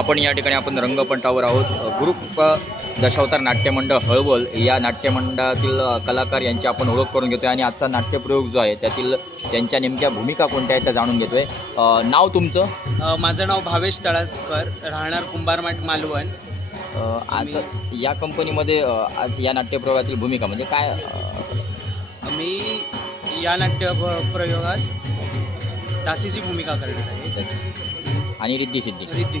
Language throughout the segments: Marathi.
आपण या ठिकाणी आपण रंगपंटावर आहोत। गुरुकृपा दशावतार नाट्यमंडळ हळवल या नाट्यमंडळातील कलाकार यांची आपण ओळख करून घेतोय आणि आजचा नाट्यप्रयोग जो आहे त्यातील त्यांच्या नेमक्या भूमिका कोणत्या आहेत त्या जाणून घेतोय। नाव तुमचं? माझं नाव भावेश तळासकर, राहणार कुंभारमाठ मालवण। आज या कंपनीमध्ये आज या नाट्यप्रयोगातील भूमिका म्हणजे काय? मी या नाट्यप्रयोगात दासीची भूमिका करणार आहे आणि रिद्धी सिद्धी। रिद्धी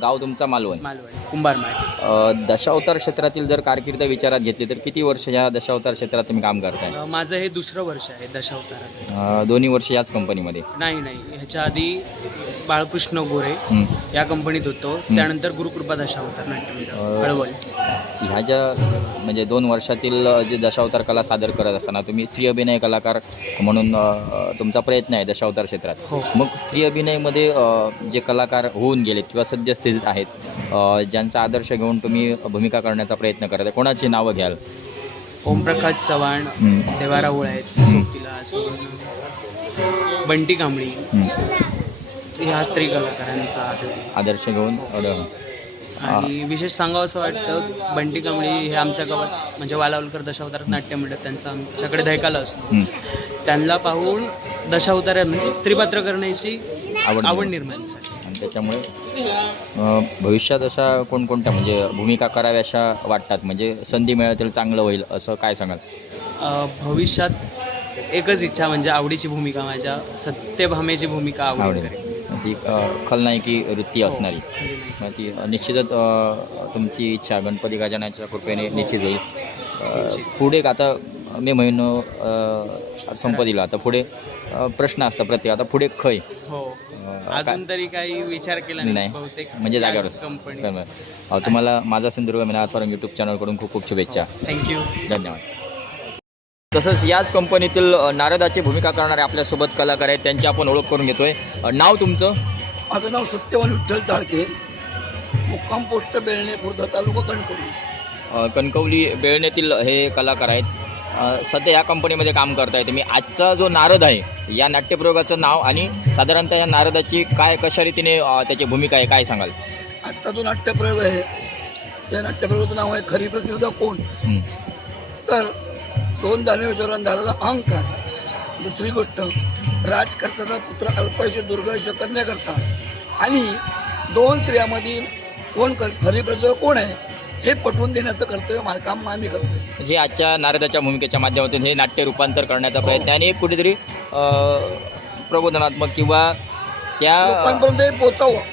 गाव तुमचा मालवण? मालवण कुंभारमाठ। दशावतार क्षेत्रातील जर कारकीर्द विचारात घेतली तर किती वर्ष या दशावतार क्षेत्रात तुम्ही काम करताय? माझं हे दुसरं वर्ष आहे दशावतारात। दोन्ही वर्ष याच कंपनीमध्ये? नाही, ह्याच्या आधी बाळकृष्ण गोरे या कंपनीत होतो, त्यानंतर गुरुकृपा दशावतार नाट्यमंडळ हळवल। ह्या ज्या म्हणजे 2 वर्षातील जे दशावतार कला सादर करत असताना तुम्ही स्त्री अभिनय कलाकार म्हणून तुमचा प्रयत्न आहे दशावतार क्षेत्रात। हो। मग स्त्री अभिनयमध्ये जे कलाकार होऊन गेलेत किंवा सद्यस्थितीत आहेत ज्यांचा आदर्श घेऊन तुम्ही भूमिका करण्याचा प्रयत्न करत आहे, कोणाची नावं घ्याल? ओमप्रकाश चव्हाण, देवारा आहेत, बंटी कांबळी, ह्या स्त्री कलाकारांचा आदर्श घेऊन। आणि विशेष सांगावं असं वाटतं, बंटी कांबळी हे आमच्या गावात म्हणजे वालावलकर दशावतार नाट्यमंडळ त्यांचा आमच्याकडे दैकाला असतो, त्यांना पाहून दशावतार म्हणजे स्त्रीपात्र करण्याची आवड निर्माण झाली। आणि त्याच्यामुळे भविष्यात अशा कोणकोणत्या म्हणजे भूमिका कराव्याशा वाटतात, म्हणजे संधी मिळाली चांगलं होईल असं काय सांगाल? भविष्यात एकच इच्छा म्हणजे आवडीची भूमिका, माझ्या सत्यभामेची भूमिका आवडेल। ती खलनायकी वृत्ती असणारी, मग ती निश्चितच तुमची इच्छा गणपती गजाननाच्या कृपेने निश्चित होईल। पुढे आता मे महिनो संपत्तीला आता पुढे प्रश्न असतात प्रत्येक, आता पुढे खय? हो, अजून तरी काही विचार केला नाही, म्हणजे जागेवर कंपनी। तुम्हाला माझा सिंधुदुर्ग मीनाथवरम यूट्यूब चॅनलकडून खूप खूप शुभेच्छा। थँक्यू, धन्यवाद। तसंच याच कंपनीतील नारदाची भूमिका करणारे आपल्यासोबत कलाकार आहेत, त्यांची आपण ओळख करून घेतोय। नाव तुमचं? माझं नाव सत्यवान विठ्ठल चाळके, मुक्काम पोस्ट बेळणे, खुर्द, तालुका कणकवली। कणकवली बेळणेतील हे कलाकार आहेत, सध्या या कंपनीमध्ये काम करताय तुम्ही। आजचा जो नारद आहे या नाट्यप्रयोगाचं नाव आणि साधारणतः या नारदाची काय कशा रीतीने त्याची भूमिका आहे काय सांगाल? आजचा जो नाट्यप्रयोग आहे त्या नाट्यप्रयोगाचं नाव आहे खरी प्रतियोगिता कोण। तर 2 दानवेश्वरांना दादाचा अहंकार, दुसरी गोष्ट राजकर्त्याचा पुत्र अल्पायुष्य दुर्गायुष्य करण्याकरता, आणि 2 स्त्रियामध्ये कोण खरी प्रतियोगिता कोण आहे हे पटवून देण्याचं कर्तव्य काम आम्ही करतो। म्हणजे आजच्या नारदाच्या भूमिकेच्या माध्यमातून हे नाट्य रूपांतर करण्याचा प्रयत्न आणि कुठेतरी प्रबोधनात्मक किंवा त्या लोकांपर्यंत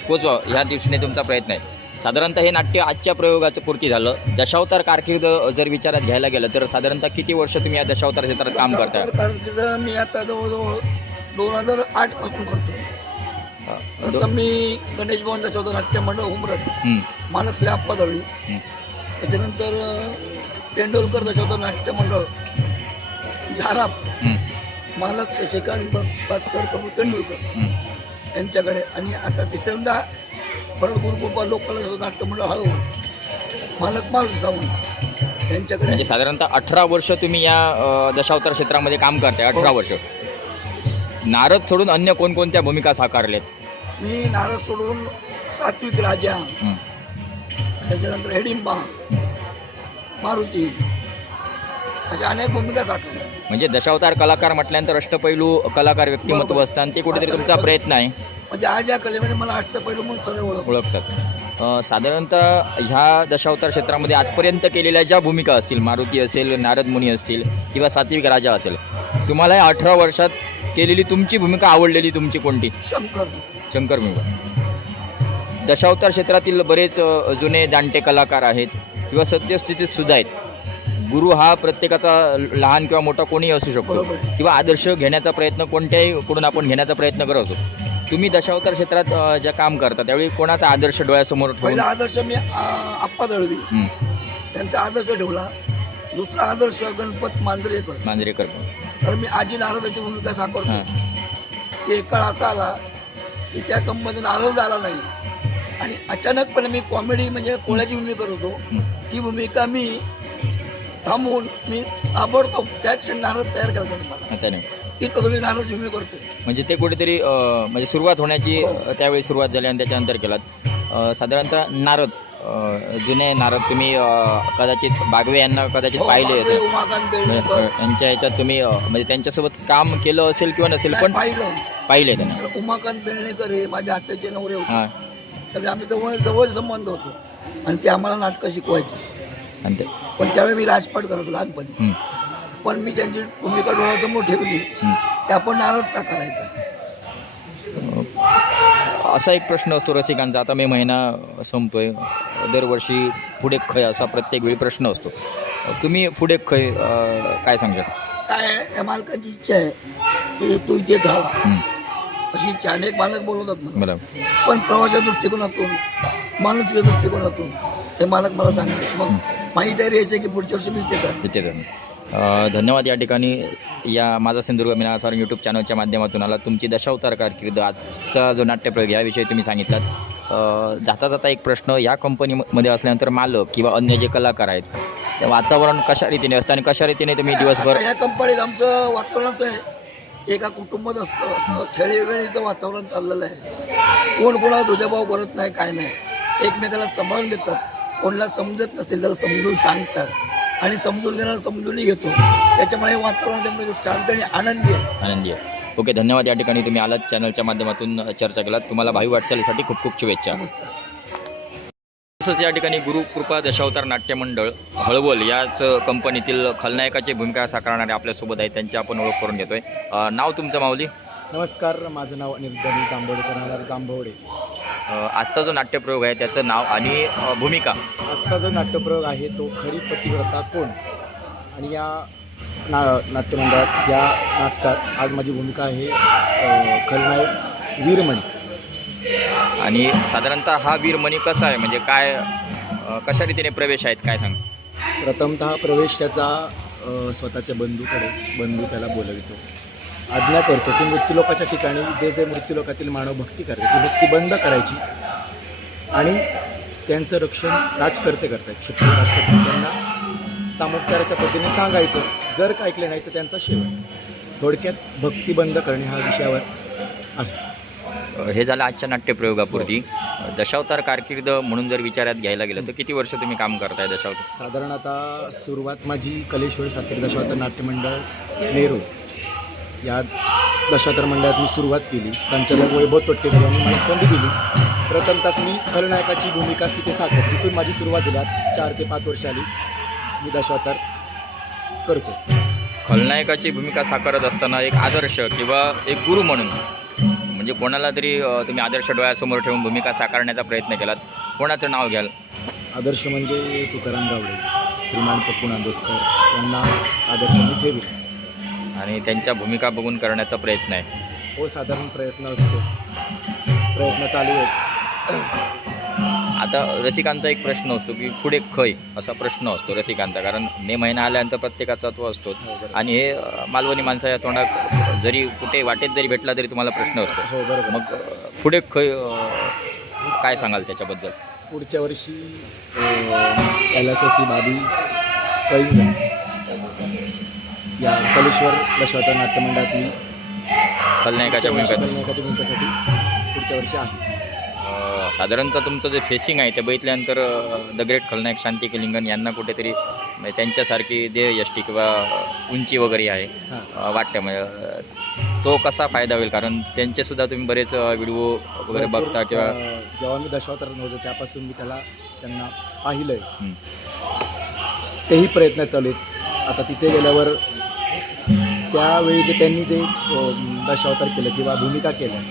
पोचवावं ह्या दिवशीने तुमचा प्रयत्न आहे। साधारणतः हे नाट्य आजच्या प्रयोगाचं पूर्ती झालं। दशावतार कारकीर्द जर विचारात घ्यायला गेलं तर साधारणतः किती वर्ष तुम्ही या दशावतार क्षेत्रात काम करताय? मी आता जवळजवळ 2008 पासून करतो। आता मी गणेश भवन दशावतार नाट्यमंडळ उमरत, मालक श्री आप्पा दळवी, त्याच्यानंतर तेंडुलकर दशावतार नाट्यमंडळ झाराप, मालक शशिकांत भास्कर प्रभू तेंडुलकर यांच्याकडे, आणि आता तिसऱ्यांदा परत गुरुकृपा लोककला नाट्यमंडळ हळवल, मालक मारुती सावंत यांच्याकडे। म्हणजे साधारणतः 18 वर्ष तुम्ही या दशावतार क्षेत्रामध्ये काम करताय। 18 वर्ष। नारद सोडून अन्य कोणकोणत्या भूमिका साकारल्यात? मी नारद सोडून सात्विक राजा, त्याच्यानंतर हिडिंबा, मारुती अशा अनेक भूमिका साकारल्या। म्हणजे दशावतार कलाकार म्हटल्यानंतर अष्टपैलू कलाकार व्यक्तिमत्व असतं आणि ते कुठेतरी तुमचा प्रयत्न आहे। म्हणजे आज या कलेमध्ये मला अष्टपैलू म्हणून सगळे ओळखतात। साधारणतः ह्या दशावतार क्षेत्रामध्ये आजपर्यंत केलेल्या ज्या भूमिका असतील, मारुती असेल, नारद मुनी असतील किंवा सात्विक राजा असेल, तुम्हाला या 18 वर्षात केलेली तुमची भूमिका आवडलेली तुमची कोणती? शंकर भूमिका। दशावतार क्षेत्रातील बरेच जुने जाणते कलाकार आहेत किंवा सद्यस्थितीत सुद्धा आहेत। गुरु हा प्रत्येकाचा लहान किंवा मोठा कोणीही असू शकतो किंवा आदर्श घेण्याचा प्रयत्न कोणत्याही कडून आपण घेण्याचा प्रयत्न करत होतो। तुम्ही दशावतार क्षेत्रात ज्या काम करता त्यावेळी कोणाचा आदर्श डोळ्यासमोर ठेवून पहिला आदर्श मी आप्पा दळवी हं, त्यांचा आदर्श ठेवला. दुसरा आदर्श गणपत मांजरेकर. मांजरेकर तर मी आजी नारदाची भूमिका साकारतो. हां की एक काळ असा आला की त्या कंपनीत नारळ झाला नाही आणि अचानकपणे मी कॉमेडी म्हणजे कोळ्याची भूमिका करतो. ती भूमिका मी थांबवून मी ताबडतोब त्या क्षणी नारळ तयार केला त्यांनी मला. आता नाही ती पद्धतीने नारळची भूमिका करते. म्हणजे ते कुठेतरी म्हणजे सुरुवात होण्याची त्यावेळी सुरुवात झाली आणि त्याच्यानंतर केलात. साधारणतः नारद जुने नारद तुम्ही कदाचित बागवे यांना कदाचित पाहिले बागवे, असेल. उमाकांत म्हणजे, बेळेकर यांच्या ह्याच्यात तुम्ही म्हणजे त्यांच्यासोबत काम केलं असेल किंवा नसेल पण पाहिलं. पाहिले त्यांना. तर उमाकांत बेळेकर हे माझ्या आत्याचे नवरे होते. हां तर आम्ही जवळ संबंध होतो आणि ते आम्हाला नाटकं शिकवायचे. आणि ते पण त्यावेळी मी राजपाट करतो लहानपणी. हं, पण मी त्यांची भूमिका डोळ्यासमोर ठेवली हं. की आपण नारद साकारायचा. असा एक प्रश्न असतो रसिकांचा. आता मे महिना संपतोय, दरवर्षी पुढे खय असा प्रत्येक वेळी प्रश्न असतो. तुम्ही पुढे खय काय सांगता? काय आहे, या मालकांची इच्छा आहे की तू इथेच राहा हं, अशी इच्छा. अनेक मालक बोलवतात मला. बरोबर. पण प्रवासाच्या दृष्टिकोनातून माणुसकीच्या दृष्टिकोनातून हे मालक मला सांगतात. मग माझी तयारी यायची आहे की पुढच्या वर्षी मी इथेच राहणार. तिथे जाणं. धन्यवाद. या ठिकाणी या माझा सिंधुदुर्ग मी नासार यूट्यूब चॅनलच्या माध्यमातून आला. तुमची दशावतार कारकीर्द, आजचा जो नाट्यप्रयोग याविषयी तुम्ही सांगितलात. जाता जाता एक प्रश्न, या कंपनीमध्ये असल्यानंतर मालक किंवा अन्य जे कलाकार आहेत ते वातावरण कशा रीतीने असतं आणि कशा रीतीने तुम्ही दिवसभर आता या कंपनीत आमचं वातावरणच आहे एका कुटुंबात असतं. खेळीवेळीचं वातावरण चाललेलं आहे. कोण कोणाला दुजाभाव करत नाही, काय नाही. एकमेकाला सांभाळून घेतात. कोणाला समजत नसतील त्याला समजून सांगतात आणि समजून घेणार समजूनही घेतो. त्याच्यामुळे हे वातावरण त्यामुळे शांत आणि आनंदी आहे. आनंदी आहे. ओके, धन्यवाद. या ठिकाणी तुम्ही आलात, चॅनलच्या माध्यमातून चर्चा केलात. तुम्हाला भावी वाटचालीसाठी खूप खूप शुभेच्छा. नमस्कार. तसंच या ठिकाणी गुरुकृपा दशावतार नाट्य मंडळ हळवल याच कंपनीतील खलनायकाची भूमिका साकारणारे आपल्यासोबत आहेत. त्यांची आपण ओळख करून घेतोय. नाव तुमचं माऊली? नमस्कार, माझं नाव अनिरुद्ध जांभवडेकर, राहणार जांभवडे. आजचा जो नाट्यप्रयोग आहे त्याचं नाव आणि भूमिका. आजचा जो नाट्यप्रयोग आहे तो खरी पतिव्रता कोण, आणि या नाट्यमंडळात या नाटकात आज माझी भूमिका आहे खलनायक वीरमणी. आणि साधारणतः हा वीरमणी कसा आहे, म्हणजे काय कशा रीतीने प्रवेश आहेत काय सांग? प्रथमतः प्रवेश त्याचा स्वतःच्या बंधू त्याला बोलवितो, आज्ञा करतो की मृत्यूलोकाच्या ठिकाणी जे मृत्यूलोकातील मानव भक्ती करते ती भक्ती बंद करायची आणि त्यांचं रक्षण राजकर्ते करतात. क्षत्रिय राजकर्ते त्यांना सामोपचाराच्या पद्धतीने सांगायचं. जर का ऐकले नाही तर त्यांचा शेवट. थोडक्यात भक्ती बंद करणे हा विषयावर आहे. हे झालं आजच्या नाट्यप्रयोगापुरती. दशावतार कारकीर्द म्हणून जर विचारात घ्यायला गेलं तर किती वर्ष तुम्ही काम करताय दशावतार? साधारण आता सुरुवात माझी कलेश्वर सातेरी दशावतार नाट्यमंडळ नेहरू या दशावतार मंडळात मी सुरुवात केली. संचालक वैभव तोट्टेकर यांनी मला संधी दिली. प्रथमतः मी खलनायकाची भूमिका तिथे साकारली. तिथून माझी सुरुवात झाली. 4 ते 5 वर्ष आली मी दशावतार करतो. खलनायकाची भूमिका साकारत असताना एक आदर्श किंवा एक गुरु म्हणून म्हणजे कोणाला तरी तुम्ही आदर्श डोळ्यासमोर ठेवून भूमिका साकारण्याचा प्रयत्न केलात, कोणाचं नाव घ्याल? आदर्श म्हणजे तुकाराम गावडे, श्रीमान पप्पू नांदोसकर यांना आदर्श मी ठेवी. आणि त्यांच्या भूमिका बघून करण्याचा प्रयत्न आहे. हो, साधारण प्रयत्न असतो, प्रयत्न चालू आहेत. आता रसिकांचा एक प्रश्न असतो की पुढे खय असा प्रश्न असतो रसिकांचा, कारण मे महिना आल्यानंतर प्रत्येकाचा तो असतो आणि हे मालवणी माणसाच्या तोंडात जरी कुठे वाटेत जरी भेटला तरी तुम्हाला प्रश्न असतो. हो, बरोबर. मग पुढे खय काय सांगाल त्याच्याबद्दल? पुढच्या वर्षी कैलासवासी बाबी कळिंगण या कलेश्वर दशावतार नाट्यमंडळात मी खलनायकाच्या भूमिकेत भूमिकेसाठी पुढच्या वर्षी आहे. साधारणतः तुमचं जे फेसिंग आहे ते बघितल्यानंतर द ग्रेट खलनायक शांती केलिंगन यांना कुठेतरी म्हणजे त्यांच्यासारखी देहयष्टी किंवा उंची वगैरे आहे वाटतं. म्हणजे तो कसा फायदा होईल, कारण त्यांचेसुद्धा तुम्ही बरेच व्हिडिओ वगैरे बघता किंवा जेव्हा मी दशावतार नव्हतो त्यापासून मी त्यांना पाहिलं आहे. तेही प्रयत्न चालू आहेत. आता तिथे गेल्यावर त्यावेळी जे त्यांनी जे दशावतार केलं किंवा भूमिका केल्या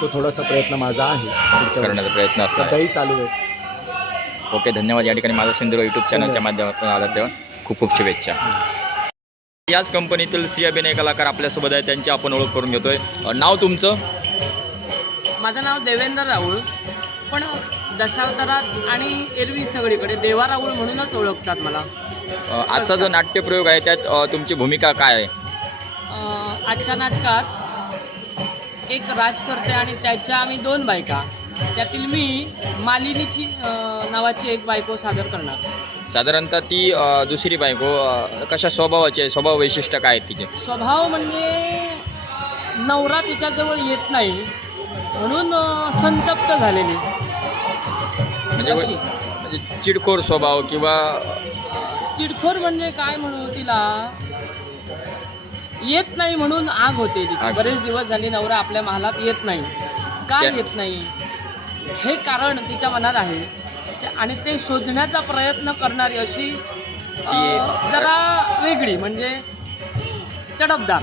तो थोडासा प्रयत्न माझा आहे करण्याचा प्रयत्न असतो. सध्याही चालू आहे. ओके, धन्यवाद. या ठिकाणी माझा सिंधुदुर्ग यूट्यूब चॅनलच्या माध्यमातून आला तेव्हा खूप खूप शुभेच्छा. याच कंपनीतील श्री अभिनय कलाकार आपल्यासोबत आहे, त्यांची आपण ओळख करून घेतोय. नाव तुमचं? माझं नाव देवेंद्र राऊळ, पण दशावतारात आणि एरवी सगळीकडे देवा राऊळ म्हणूनच ओळखतात मला. आजचा जो नाट्यप्रयोग आहे त्यात तुमची भूमिका काय आहे? आजच्या नाटकात एक राजकर्ते आणि त्याच्या आम्ही 2 बायका, त्यातील मी मालिनीची नावाची एक बायको सादर करणार. साधारणतः ती दुसरी बायको कशा स्वभावाची आहे, स्वभाव वैशिष्ट्य काय आहेत तिचे? स्वभाव म्हणजे नवरा तिच्याजवळ येत नाही म्हणून संतप्त झालेली म्हणजे अशी. म्हणजे चिडखोर स्वभाव किंवा चिडखोर म्हणजे काय म्हणू, तिला येत नाही म्हणून आग होते तिची. आग. बरेच दिवस झाले नवरा आपल्या महालात येत नाही. काय येत नाही हे कारण तिच्या मनात आहे आणि ते शोधण्याचा प्रयत्न करणारी अशी जरा वेगळी म्हणजे तडफदार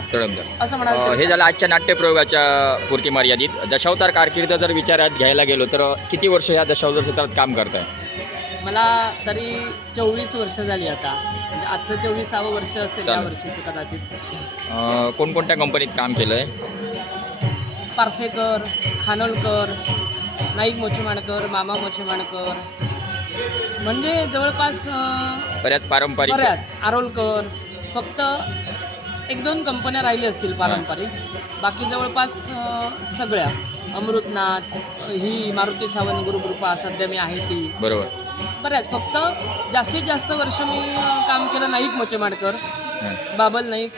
असं म्हणाल. हे झालं आजच्या नाट्यप्रयोगाच्या पुरती मर्यादित. दशावतार कारकीर्द जर विचारात घ्यायला गेलो तर किती वर्ष ह्या दशावतार क्षेत्रात काम करताय? मला तरी 24 वर्ष झाली आता, म्हणजे आजचं 24वे वर्ष असेल या वर्षीचं कदाचित. कोणकोणत्या कंपनीत काम केलं आहे? पार्सेकर, खानोलकर, नाईक मोचेमाणकर, मामा मोचेमाणकर, म्हणजे जवळपास बऱ्याच पारंपरिक. आरोलकर. फक्त 1-2 कंपन्या राहिल्या असतील पारंपरिक, बाकी जवळपास सगळ्या. अमृतनाथ, ही मारुती सावंत गुरुकृपा सध्या मी आहे ती. बरोबर. बऱ्याच. फक्त जास्तीत जास्त वर्ष मी काम केलं नाईक मोचेमाणकर, बाबल नाईक,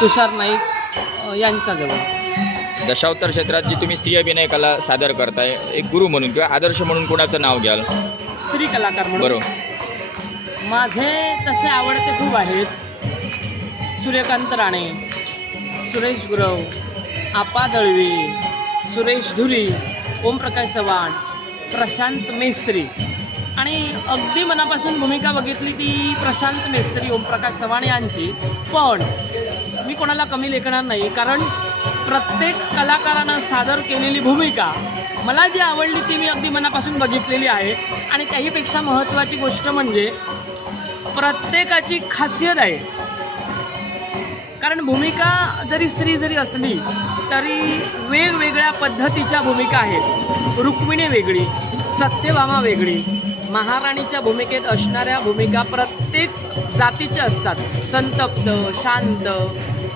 तुषार नाईक यांच्याजवळ. दशावतार क्षेत्रात जी तुम्ही स्त्री अभिनय कला सादर करताय, एक गुरु म्हणून किंवा आदर्श म्हणून कोणाचं नाव घ्याल? स्त्री कलाकार म्हणून बरोबर. माझे तसे आवडते खूप आहेत. सूर्यकांत राणे, सुरेश गुरव, आपा दळवी, सुरेश धुरी, ओमप्रकाश चव्हाण, प्रशांत मेस्त्री. आणि अगदी मनापासून भूमिका बघितली ती प्रशांत मेस्त्री, ओमप्रकाश चव्हाण यांची. पण मी कोणाला कमी लेखणार नाही, कारण प्रत्येक कलाकारानं सादर केलेली भूमिका मला जी आवडली ती मी अगदी मनापासून बघितलेली आहे. आणि त्याहीपेक्षा महत्त्वाची गोष्ट म्हणजे प्रत्येकाची खासियत आहे. कारण भूमिका जरी स्त्री जरी असली तरी वेगवेगळ्या पद्धतीच्या भूमिका आहेत. रुक्मिणी वेगळी, सत्यभामा वेगळी. महाराणीच्या भूमिकेत असणाऱ्या भूमिका प्रत्येक जातीच्या असतात. संतप्त, शांत,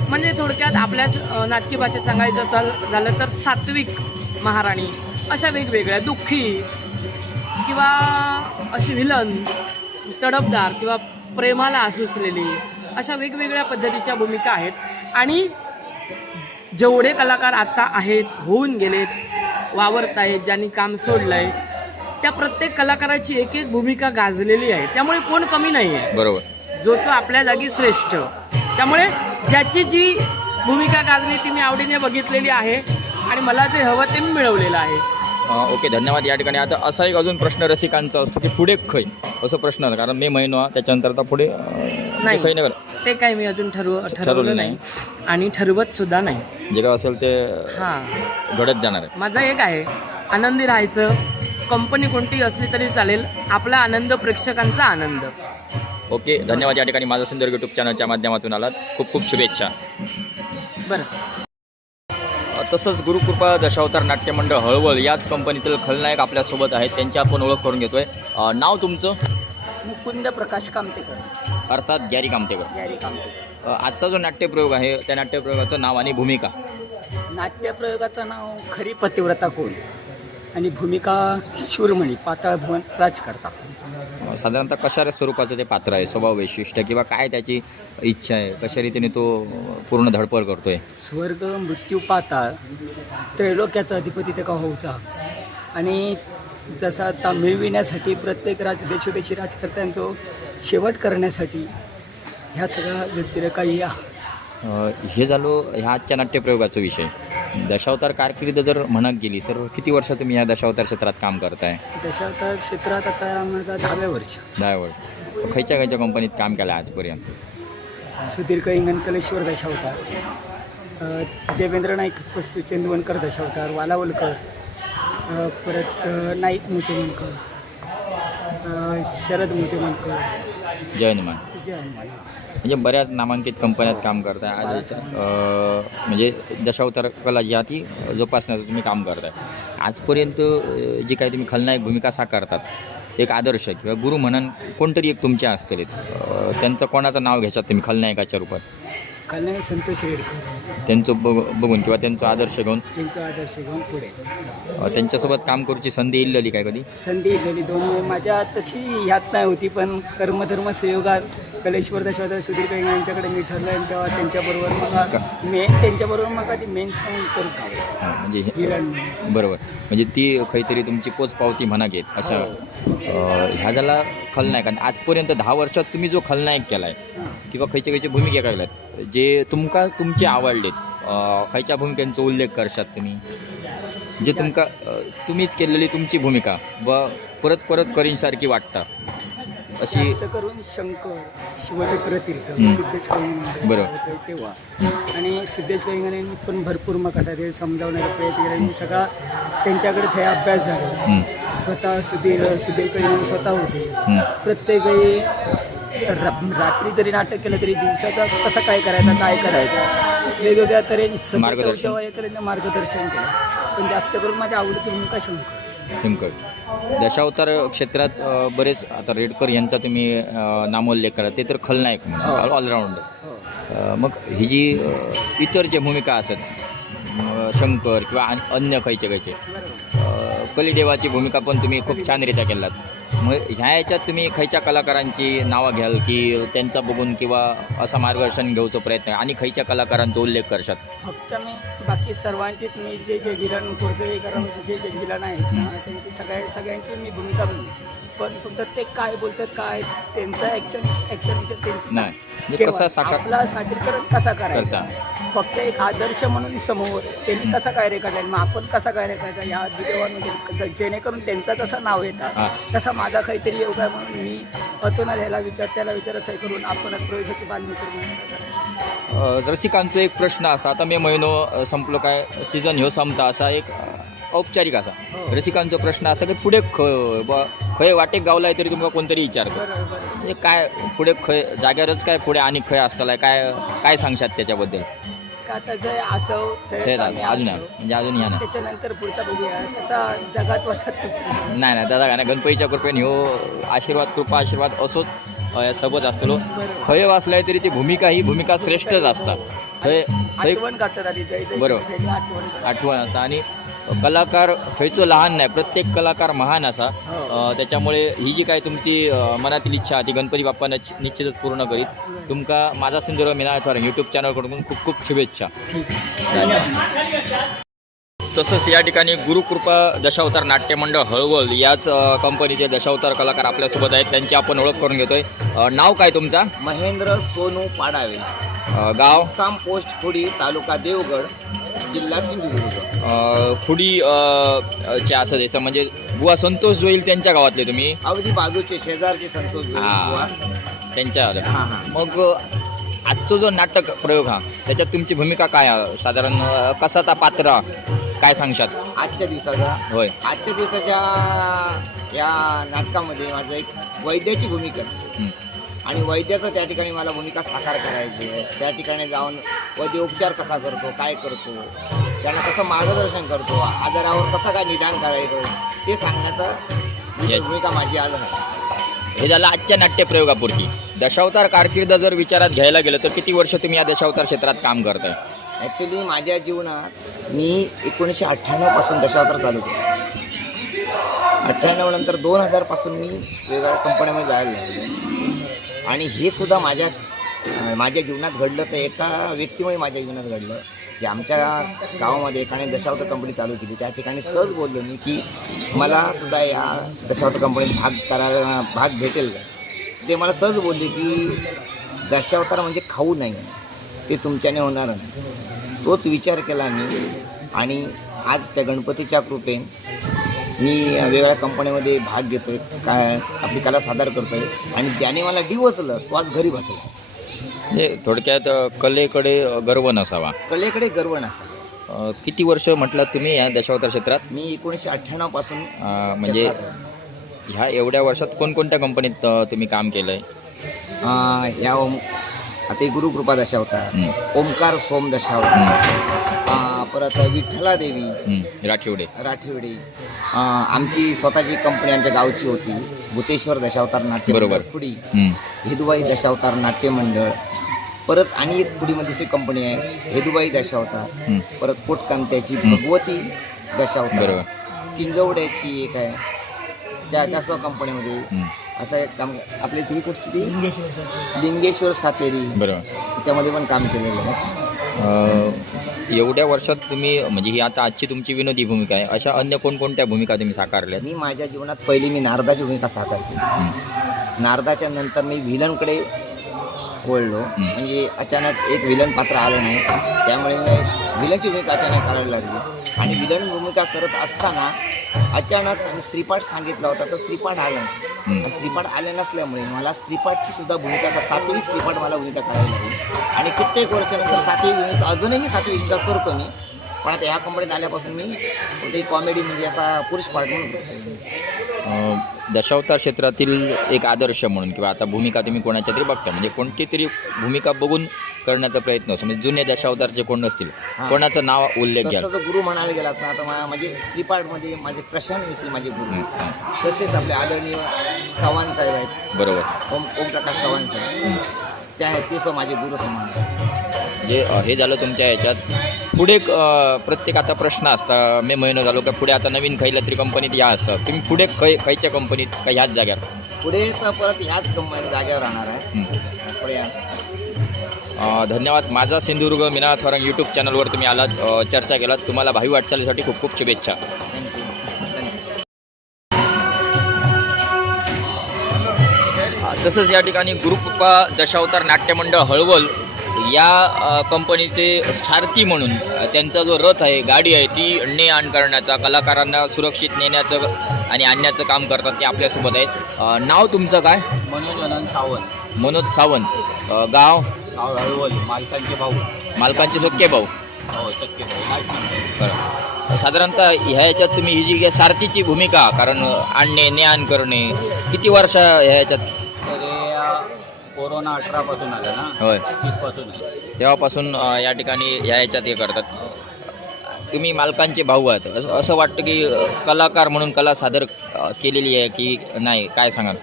म्हणजे थोडक्यात आपल्याच नाट्यभाषेत सांगायचं झालं तर सात्विक महाराणी, अशा वेगवेगळ्या. दुःखी किंवा अशी व्हिलन, तडफदार किंवा प्रेमाला आसुसलेली, अशा वेगवेगळ्या पद्धतीच्या भूमिका आहेत. आणि जेवढे कलाकार आता आहेत, होऊन गेलेत, वावरत आहेत, ज्यांनी काम सोडलं आहे, त्या प्रत्येक कलाकाराची एक एक भूमिका गाजलेली आहे. त्यामुळे कोण कमी नाही आहे. बरोबर. जो तो आपल्या जागी श्रेष्ठ. त्यामुळे ज्याची जी भूमिका गाजली ती मी आवडीने बघितलेली आहे आणि मला जे हवं ते मी मिळवलेलं आहे. ओके, धन्यवाद. या ठिकाणी आता असा एक अजून प्रश्न रसिकांचा असतो की पुढे खय असं प्रश्न, कारण मे महिना त्याच्यानंतर आता पुढे नाही, खय नाही. ते काही मी अजून ठरवलं नाही आणि ठरवत सुद्धा नाही. जे काय असेल ते घडत जाणार आहे. माझं एक आहे, आनंदी राहायचं. कंपनी कोणती असली तरी चालेल, आपला आनंद प्रेक्षकांचा आनंद. ओके, धन्यवाद. या ठिकाणी माझा सुंदर यूट्यूब चॅनलच्या माध्यमातून आलात, खूप खूप शुभेच्छा. बरं. तसंच गुरुकृपा दशावतार नाट्यमंडळ हळवळ याच कंपनीतील खलनायक आपल्यासोबत आहेत, त्यांची आपण ओळख करून घेतोय. नाव तुमचं? मुकुंद प्रकाश कामतेकर. अर्थात गॅरी कामतेकर. गॅरी कामतेकर. आजचा जो नाट्यप्रयोग आहे त्या नाट्यप्रयोगाचं नाव आणि भूमिका? नाट्यप्रयोगाचं नाव खरी पतिव्रता कोण आणि भूमिका शूरमणी, पाताळ भुवन राजकर्ता. साधारणतः कशा स्वरूपाचं ते पात्र आहे, स्वभाव वैशिष्ट्य किंवा काय त्याची इच्छा आहे, कशा रीतीने तो पूर्ण धडपड करतोय? स्वर्ग, मृत्यू, पाताळ, त्रैलोक्याचा अधिपती ते का होऊचा. आणि जसा आता मिळविण्यासाठी प्रत्येक देशोदेशी राजकर्त्यांचं शेवट करण्यासाठी ह्या सगळ्या व्यक्तिरेखा या. हे झालो ह्या आजच्या नाट्यप्रयोगाचा विषय. दशावतार कारकीर्द जर म्हणत गेली तर किती वर्ष तुम्ही या दशावतार क्षेत्रात काम करताय? दशावतार क्षेत्रात आता माझा 10व्या वर्ष. 10 वर्ष. खयच्या कंपनीत काम केलं आजपर्यंत? सुधीर इंगण कलेश्वर दशावतार, देवेंद्र नाईक वस्तू चंदवणकर दशावतार, वालावलकर, परत नाईक मुचेमनकर, शरद मुचेमनकर, जय हनुमान. जय हनुमान. म्हणजे बऱ्याच नामांकित कंपन्यात काम करताय. आज म्हणजे दशावतार कला जी आहे ती जोपासण्याचं तुम्ही काम करताय. आजपर्यंत जी काही तुम्ही खलनायक भूमिका साकारतात एक आदर्श किंवा गुरु म्हणून कोणतरी एक तुमच्या असतलेच त्यांचं कोणाचं नाव घ्यायचं तुम्ही खलनायकाच्या रूपात कल्याण संतोष रेडकर त्यांचं बघून किंवा त्यांचा आदर्श घेऊन त्यांचा आदर्श घेऊन पुढे त्यांच्यासोबत काम करूची संधी इल्लेली काय कधी संधी इलेली 2 माझ्या तशी ह्यात नाही होती, पण कर्मधर्म संयोगात कलेश्वर दशवतार सुधीर काही यांच्याकडे मी ठरलं आणि तेव्हा त्यांच्याबरोबर मग ती मेन सॉंग करू म्हणजे विलन बरोबर म्हणजे ती काहीतरी तुमची पोच पावती म्हणा घेत अशा ह्या झाला खलनायक. आणि आजपर्यंत 10 वर्षात तुम्ही जो खलनायक केला आहे किंवा खयच्या भूमिका केल्यात जे तुमचे आवडलेत खयच्या भूमिकांचा उल्लेख करशात तुम्ही जे तुम्हीच केलेली तुमची भूमिका व परत करीनसारखी वाटता अशी जास्त करून शंकर शिवचक्र तीर्थ सिद्धेश कविंगणे बरोबर. तेव्हा आणि सिद्धेश कविंगणे पण भरपूर मग कसा ते समजावण्याचा प्रयत्न केला. मी सगळा त्यांच्याकडे ते अभ्यास झाला. स्वतः सुधीर कविंगणे स्वतः होते. प्रत्येक वेळी रात्री जरी नाटक केलं तरी दिवसाचा कसा काय करायचा वेगवेगळ्या तऱ्हेने मार्गदर्शन केलं. पण जास्त करून माझ्या आवडीची भूमिका शंकर दशावतार क्षेत्रात बरेच आता रेडकर यांचा तुम्ही नामोल्लेख करा ते तर खलनायक म्हणा ऑलराऊंडर. मग ही जी इतर जे भूमिका असतात शंकर किंवा अन्य खयचे कलिदेवाची भूमिका पण तुम्ही खूप छानरित्या केलात. मग ह्या याच्यात तुम्ही खयच्या कलाकारांची नावं घ्याल की त्यांचा बघून किंवा असं मार्गदर्शन घेऊचा प्रयत्न आणि खयच्या कलाकारांचा उल्लेख करशात? फक्त मी बाकी सर्वांची मी जे गिरण कोरदेकर जे गिरण आहेत ना त्यांची सगळ्यांची मी भूमिका बनली. पण फक्त ते काय बोलतात काय त्यांचं ॲक्शन त्यांची नाही कसं आपला सादरीकरण कसा करायचा फक्त एक आदर्श म्हणून समोर त्यांनी कसा काय रेखाटला मग आपण कसा काय रेखायचा ह्या देवांमध्ये जेणेकरून त्यांचं कसं नाव येतात तसा माझा काहीतरी योग आहे म्हणून मी अतोना त्याला विचार असं करून आपण प्रवेशाची बांधणी करून. रसिकांचा एक प्रश्न असा आता मे महिनो संपलो काय सीझन ह्यो संपता असा एक औपचारिक असा रसिकांचा प्रश्न असा की पुढे खय वाटेक गावलाय तरी तुम्हाला कोणतरी विचारतो म्हणजे काय पुढे खय जाग्यावरच काय पुढे आणि खय असतालाय काय सांगशात त्याच्याबद्दल? आता जे असो अजून म्हणजे अजून या ना त्याच्यानंतर पुढचा बघूया तसा जगात वाचत नाही दादा काय गणपतीच्या कृपेने ह्यो आशीर्वाद असोच सोबत असतो. खय वाचलाय तरी ती भूमिका श्रेष्ठच असतात. बरोबर आठवण असता आणि कलाकार खयचो लहान नाही प्रत्येक कलाकार महान असा. त्याच्यामुळे ही जी काय तुमची मनातील इच्छा ती गणपती बाप्पा निश्चितच पूर्ण करीत. तुमका माझा सिंधुदुर्ग मिनाळ्याचा यूट्यूब चॅनलकडून खूप खूप शुभेच्छा. तसंच या ठिकाणी गुरुकृपा दशावतार नाट्य मंडळ हळवल याच कंपनीचे दशावतार कलाकार आपल्यासोबत आहेत. त्यांची आपण ओळख करून घेतोय. नाव काय तुमचा? महेंद्र सोनू पाडावे. गाव? काम पोस्ट खुडी तालुका देवगड जिल्हा सिंधुदुर्ग. खुडी चे असं जसं म्हणजे बुवा संतोष जोईल त्यांच्या गावातले तुम्ही? अगदी बाजूचे शेजारचे संतोष त्यांच्या. मग आजचा जो नाटक प्रयोग त्याच्यात तुमची भूमिका काय साधारण कसा ता पात्र काय सांगशात आजच्या दिवसाचा? होय आजच्या दिवसाच्या या नाटकामध्ये माझं एक वैद्याची भूमिका आहे आणि वैद्याचं त्या ठिकाणी मला भूमिका साकार करायची आहे. त्या ठिकाणी जाऊन वैद्य उपचार कसा करतो काय करतो त्यांना कसं मार्गदर्शन करतो आजारावर कसं काय निदान करायचं ते सांगण्याचा भूमिका माझी आज आहे. हे झालं आजच्या नाट्यप्रयोगापुरती. दशावतार कारकीर्द जर विचारात घ्यायला गेलं तर किती वर्ष तुम्ही या दशावतार क्षेत्रात काम करताय? ॲक्च्युली माझ्या जीवनात मी 1998 पासून दशावतार चालू केलं. 98 नंतर 2000 पासून मी वेगवेगळ्या कंपन्यामध्ये जायला लागलो आणि हे सुद्धा माझ्या जीवनात घडलं तर एका व्यक्तीमुळे माझ्या जीवनात घडलं की आमच्या गावामध्ये एकाने दशावतार कंपनी चालू केली. त्या ठिकाणी सहज बोललो मी की मला सुद्धा या दशावतार कंपनीत भाग भेटेल का. ते मला सहज बोलले की दशावतार म्हणजे खाऊ नाही ते तुमच्याने होणार नाही. तोच विचार केला मी आणि आज त्या गणपतीच्या कृपेने मी वेगवेगळ्या कंपन्यामध्ये भाग घेतो आहे आपली कला सादर करतो आहे आणि ज्याने मला डिवसलं तो आज घरी बसला. म्हणजे थोडक्यात कलेकडे गर्व नसावा. कलेकडे गर्व नसावा. किती वर्ष म्हटलं तुम्ही या दशावतार क्षेत्रात? मी 1998 पासून म्हणजे ह्या एवढ्या वर्षात कोणकोणत्या कंपनीत तुम्ही काम केलं आहे? आता गुरुकृपा दशावतार, ओमकार सोम दशावतार, परत विठ्ठला देवी राठीवडे. राठेवडे, आमची स्वतःची कंपनी आमच्या गावची होती, भूतेश्वर दशावतार नाट्य बरोबर. मंडळ पुडी, हं. हेदुबाई दशावतार नाट्य मंडळ, परत आणि एक पुडीमध्ये दुसरी कंपनी आहे हेदुबाई दशावतार, परत कोटकांत्याची भगवती दशावतार, बरोबर. किंजवड्याची एक आहे, त्या सुद्धा कंपनीमध्ये असं एक काम. आपली ती कुठची ती लिंगेश्वर सातेरी, बरोबर. त्याच्यामध्ये पण काम केलेलं आहे. एवढ्या वर्षात तुम्ही म्हणजे ही आता आजची तुमची विनोदी भूमिका आहे, अशा अन्य कोणकोणत्या भूमिका तुम्ही साकारल्यात? मी माझ्या जीवनात पहिली मी नारदाची भूमिका साकार केली. नारदाच्या नंतर मी व्हिलनकडे वळलो. म्हणजे अचानक एक व्हिलन पात्र आलं नाही, त्यामुळे मी व्हिलनची भूमिका अचानक करायला लागली. आणि व्हिलन भूमिका करत असताना अचानक मी स्त्रीपाठ सांगितला होता, तर स्त्रीपाठ आलं नाही. स्त्रीपाठ आलं नसल्यामुळे मला स्त्रीपाठची सुद्धा भूमिका, आता सात्विक स्त्रीपाठ मला भूमिका करायला लागली. आणि कित्येक वर्षानंतर सात्विक भूमिका, अजूनही मी सात्विक भूमिका करतो मी, पण आता ह्या कंपनीत आल्यापासून मी कोणतेही कॉमेडी म्हणजे असा पुरुष पार्ट म्हणून करतो. दशावतार क्षेत्रातील एक आदर्श म्हणून किंवा आता भूमिका तुम्ही कोणाच्या तरी बघता, म्हणजे कोणती तरी भूमिका बघून करण्याचा प्रयत्न असतो. म्हणजे जुने दशावतारचे कोण नसतील, कोणाचं नाव उल्लेख घ्या? तसं जर गुरु म्हणायला गेलात ना, आता म्हणजे स्त्रीपाठमध्ये माझे प्रशांत मिस्त्री माझे गुरु, तसेच आपले आदरणीय चव्हाण साहेब आहेत, बरोबर. ओमप्रकाश चव्हाण साहेब, ते आहेत, ते सुद्धा माझे गुरु समान आहेत. म्हणजे हे झालं तुमच्या ह्याच्यात. पुढे प्रत्येक आता प्रश्न असता, मी महिना झालो का पुढे आता नवीन खैला तरी कंपनीत या असतं, तुम्ही पुढे खयच्या कंपनीत का ह्याच जाग्यावर? पुढे तर परत ह्याच कंपनी जागेवर राहणार आहे पुढे. धन्यवाद. माझा सिंधुदुर्ग मीनाथ वारंग यूट्यूब चॅनलवर तुम्ही आलात, चर्चा केलात. तुम्हाला भावी वाटचालीसाठी खूप खूप शुभेच्छा. थँक्यू. तसंच या ठिकाणी गुरुकृपा दशावतार नाट्यमंडळ हळवल या कंपनीचे सारथी म्हणून त्यांचा जो रथ आहे, गाडी आहे, ती ने आण करण्याचा, कलाकारांना सुरक्षित नेण्याचं आणि आणण्याचं काम करतात. ते आपल्यासोबत आहेत. नाव तुमचं काय? मनोज अनंत सावंत. मनोज सावंत. गाव? हळवल. मालकांचे भाऊ. मालकांचे सख्खे भाऊ. हो, सख्खे भाऊ. बरं. साधारणतः ह्या ह्याच्यात तुम्ही ही जी सारथीची भूमिका, कारण आणणे ने आण करणे, किती वर्ष ह्या ह्याच्यात? कोरोना 18 पासून आलं ना. होय. तिथपासून आहे. तेव्हापासून या ठिकाणी ह्या ह्याच्यात हे करतात. तुम्ही मालकांचे भाऊ आहात, असं वाटतं की कलाकार म्हणून कला सादर केलेली आहे की नाही, काय सांगाल?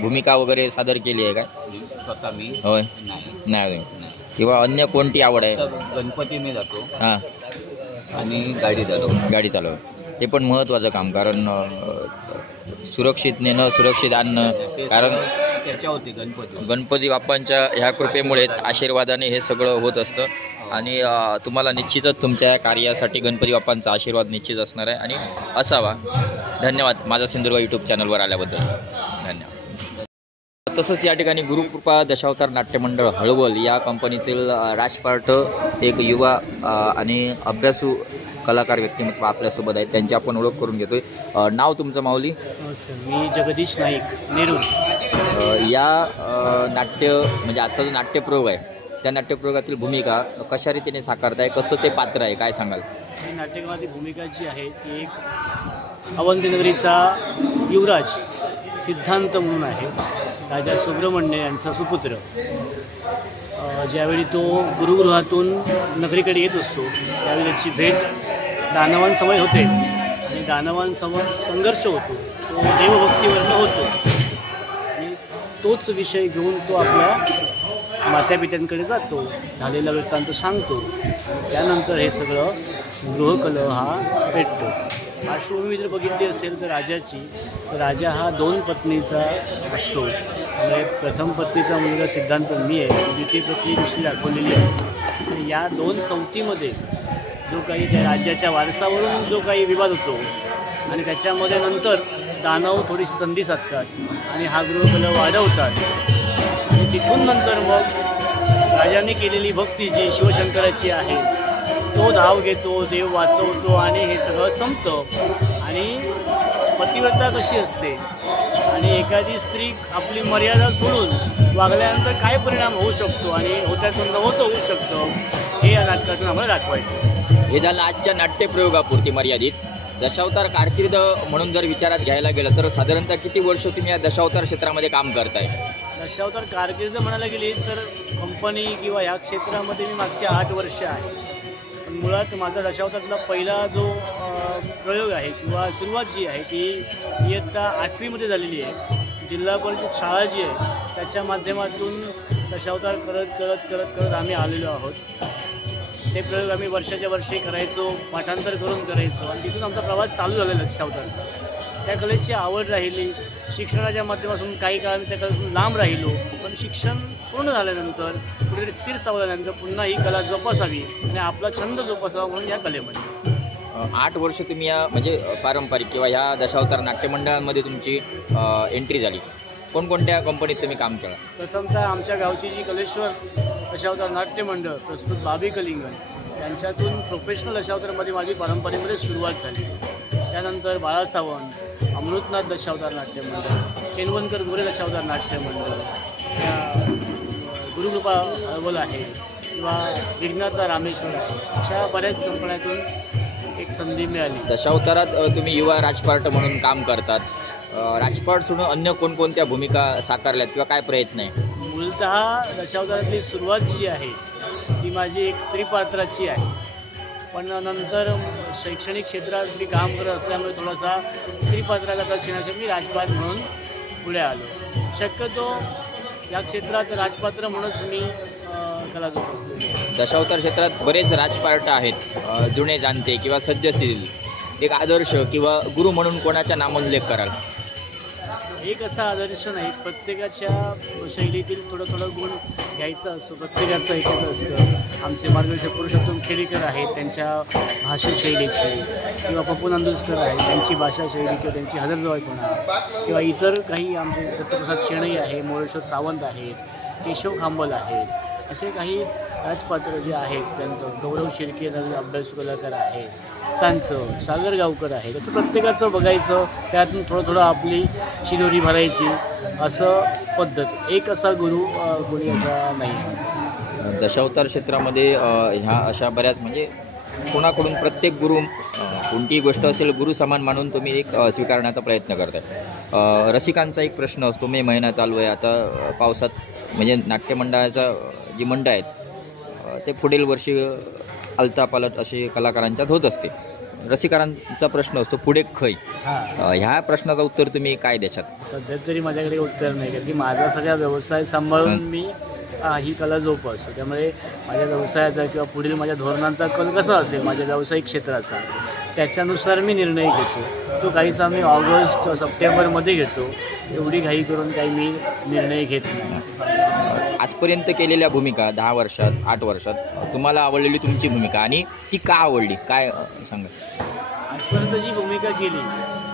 भूमिका वगैरे सादर केली आहे काय? स्वतः मी होय. नाही किंवा अन्य कोणती आवड आहे? गणपती मी जातो हां. आणि गाडी जातो. गाडी चालव, ते पण महत्त्वाचं काम, कारण सुरक्षित नेणं, सुरक्षित आणणं, कारण त्याच्यावरती गणपती बाप्पांच्या ह्या कृपेमुळे, आशीर्वादाने हे सगळं होत असतं. आणि तुम्हाला निश्चितच तुमच्या या कार्यासाठी गणपती बाप्पांचा आशीर्वाद निश्चित असणार आहे आणि असावा. धन्यवाद माझा सिंधुदुर्ग यूट्यूब चॅनलवर आल्याबद्दल. धन्यवाद. तसंच या ठिकाणी गुरुकृपा दशावतार नाट्यमंडळ हळवल या कंपनीतील राजपार्ट एक युवा आणि अभ्यासू कलाकार व्यक्तिमत्व आपल्यासोबत आहेत. त्यांची आपण ओळख करून घेतोय. नाव तुमचं माऊली? नमस्कार, मी जगदीश नाईक, नेरूर. या नाट्य म्हणजे आजचा जो नाट्यप्रयोग आहे, त्या नाट्यप्रयोगातील भूमिका कशा रीतीने साकारताय, कसं ते पात्र आहे, काय सांगाल? ही नाट्यगृहाची भूमिका जी आहे ती एक अवंतीनगरीचा युवराज सिद्धांत म्हणून आहे, राजा सुब्रमण्य यांचा सुपुत्र. ज्यावेळी तो गुरुगृहातून नगरीकडे येत असतो त्यावेळी त्याची भेट दानवांसमोर होते आणि दानवांसमोर संघर्ष होतो, तो देवभक्तीवरनं होतो आणि तोच विषय घेऊन तो आपल्या मातापित्यांकडे जातो, झालेला वृत्तांत सांगतो. त्यानंतर हे सगळं गृहकलह हा पेटतो. पार्श्वभूमी जर बघितली असेल तर राजाची, तर राजा हा 2 पत्नीचा असतो. म्हणजे प्रथम पत्नीचा मुलगा सिद्धांत मी आहे, द्वितीय पत्नी दुसरी दाखवलेली आहे. आणि या 2 संवतीमध्ये जो काही त्या राज्याच्या वारसावरून जो काही विवाद होतो आणि त्याच्यामध्ये नंतर दानव थोडीशी संधी साधतात आणि हा गृहकलह वाढवतात. आणि तिथून नंतर मग राजाने केलेली भक्ती जी शिवशंकराची आहे तो धाव घेतो, देव वाचवतो आणि हे सगळं संपतं. आणि पतिव्रता कशी असते आणि एखादी स्त्री आपली मर्यादा सोडून वागल्यानंतर काय परिणाम होऊ शकतो आणि होत्यातून नवत होऊ शकतो, हे या नाटकातून आम्हाला दाखवायचं. हे झालं आजच्या नाट्यप्रयोगापुरती मर्यादित. दशावतार कारकीर्द म्हणून जर विचारात घ्यायला गेलं तर साधारणतः किती वर्ष तुम्ही या दशावतार क्षेत्रामध्ये काम करताय? दशावतार कारकीर्द म्हणायला गेली तर कंपनी किंवा ह्या क्षेत्रामध्ये मी मागची 8 वर्ष आहे. पण पण मुळात माझा दशावतारातला पहिला जो प्रयोग आहे किंवा सुरुवात जी आहे ती इयत्ता 8वीमध्ये झालेली आहे. जिल्हा परिषद शाळा जी आहे त्याच्या माध्यमातून दशावतार करत आम्ही आलेलो आहोत. ते प्रयोग आम्ही वर्षाच्या वर्षी करायचो, पाठांतर करून करायचो आणि तिथून आमचा प्रवास चालू झालेला दशावतारचा. त्या कलेची आवड राहिली. शिक्षणाच्या माध्यमातून काही काळ आम्ही त्या कलेतून लांब राहिलो, पण शिक्षण पूर्ण झाल्यानंतर कुठेतरी स्थिर स्थावल्यानंतर पुन्हा ही कला जोपासावी आणि आपला छंद जोपासावा म्हणून या कलेमध्ये 8 वर्ष तुम्ही या म्हणजे पारंपरिक किंवा ह्या दशावतार नाट्यमंडळांमध्ये तुमची एंट्री झाली. कोणकोणत्या कंपनीत तुम्ही काम केलं? प्रथमतः आमच्या गावची जी कलेश्वर दशावतार नाट्य मंडळ प्रस्तुत बाबी कलिंगण यांच्यातून प्रोफेशनल दशावतारमध्ये माझी पारंपरिकमध्ये सुरुवात झाली. त्यानंतर बाळा सावंत, अमृतनाथ दशावतार नाट्य मंडळ, केनवनकर गोरे दशावतार नाट्य मंडळ, गुरुकृपा अवल आहे किंवा विघ्नाता रामेश्वर आहे, अशा बऱ्याच कंपन्यातून एक संधी मिळाली. दशावतारात तुम्ही युवा राजपाट म्हणून काम करतात. राजपाट सोडून अन्य कोणकोणत्या भूमिका साकारल्यात किंवा काय प्रयत्न आहे? मूलतः दशावतारातली सुरुवात जी आहे ती माझी एक स्त्री पात्राची आहे, पण नंतर शैक्षणिक क्षेत्रात मी काम करत असल्यामुळे थोडासा स्त्री पात्राचा दर्शनासाठी मी राजपाट म्हणून पुढे आलो. शक्यतो या क्षेत्रात राजपात्र म्हणूनच मी कला जोपासतो. दशावतार क्षेत्रात बरेच राजपाट आहेत, जुने जाणते किंवा सद्यस्थितीतील. एक आदर्श किंवा गुरु म्हणून कोणाचा नामोल्लेख कराल? एक असा आदर्श नाही, प्रत्येकाच्या शैलीतील थोडं गुण घ्यायचा असतो, प्रत्येकाचं एकच असतं. आमचे मार्गदर्शक पुरुषोत्तम खेडेकर आहेत, त्यांच्या भाषाशैलीची, किंवा पप्पू नांदुरकर आहेत, त्यांची भाषाशैली किंवा त्यांची हजरजवळपणा, किंवा इतर काही आमचे दत्तप्रसाद शेणई आहे, मोरेश्वर सावंत आहेत, केशव खांबल आहेत, असे काही राजपात्र जे आहेत त्यांचं, गौरव शिर्के नवीन अभ्यासू कलाकार आहेत त्यांचं, सागर गावकर आहे, तसं प्रत्येकाचं बघायचं, त्यातून थोडं आपली शिदोरी भरायची, असं पद्धत. एक असा गुरु कोणी असा नाही. दशावतार क्षेत्रामध्ये ह्या अशा बऱ्याच म्हणजे कोणाकडून प्रत्येक गुरु कोणतीही गोष्ट असेल गुरु समान मानून तुम्ही एक स्वीकारण्याचा प्रयत्न करताय. रसिकांचा एक प्रश्न असतो, मे महिना चालू आहे आता, पावसात म्हणजे नाट्यमंडळाचा जी मंडळ आहेत ते पुढील वर्षी अलतापालट असे कलाकारांच्यात होत असते. रसिकांचा प्रश्न असतो पुढे खै. ह्या प्रश्नाचं उत्तर तुम्ही काय द्याल? सध्या तरी माझ्याकडे उत्तर नाही, कारण की माझा सगळा व्यवसाय सांभाळून मी ही कला जोपासतो. त्यामुळे माझ्या व्यवसायाचा किंवा पुढील माझ्या धोरणांचा कल कसा असेल माझ्या व्यावसायिक क्षेत्राचा, त्याच्यानुसार मी निर्णय घेतो. तो काहीसा मी ऑगस्ट सप्टेंबरमध्ये घेतो. एवढी घाई करून काही मी निर्णय घेत नाही. आजपर्यंत केलेल्या भूमिका 10 वर्षात 8 वर्षात तुम्हाला आवडलेली तुमची भूमिका आणि ती का आवडली काय सांगा? आजपर्यंत जी भूमिका केली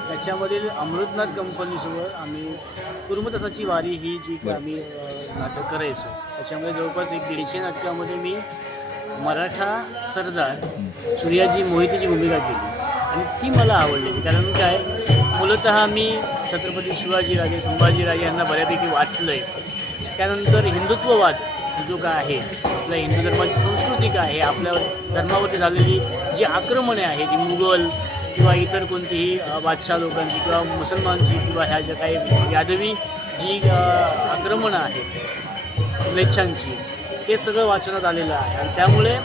त्याच्यामधील अमृतनाथ कंपनीसोबत आम्ही कुर्मदासाची वारी ही जी आम्ही नाटक करायचो, त्याच्यामध्ये जवळपास 150 नाटकामध्ये मी मराठा सरदार सूर्याजी मोहितेची भूमिका केली आणि ती मला आवडलेली. कारण काय, मूलतः मी छत्रपती शिवाजीराजे संभाजीराजे यांना बऱ्यापैकी वाचलं आहे. त्यानंतर हिंदुत्ववाद जो काय आहे, आपल्या हिंदू धर्माची संस्कृती काय आहे, आपल्या धर्मावरती झालेली जी आक्रमणे आहे, जी मुघल किंवा इतर कोणतीही बादशाह लोकांची किंवा मुसलमानची किंवा ह्या ज्या काही यादवी जी आक्रमणं आहेत म्लेच्छांची, ते सगळं वाचनात आलेलं आहे. आणि त्यामुळे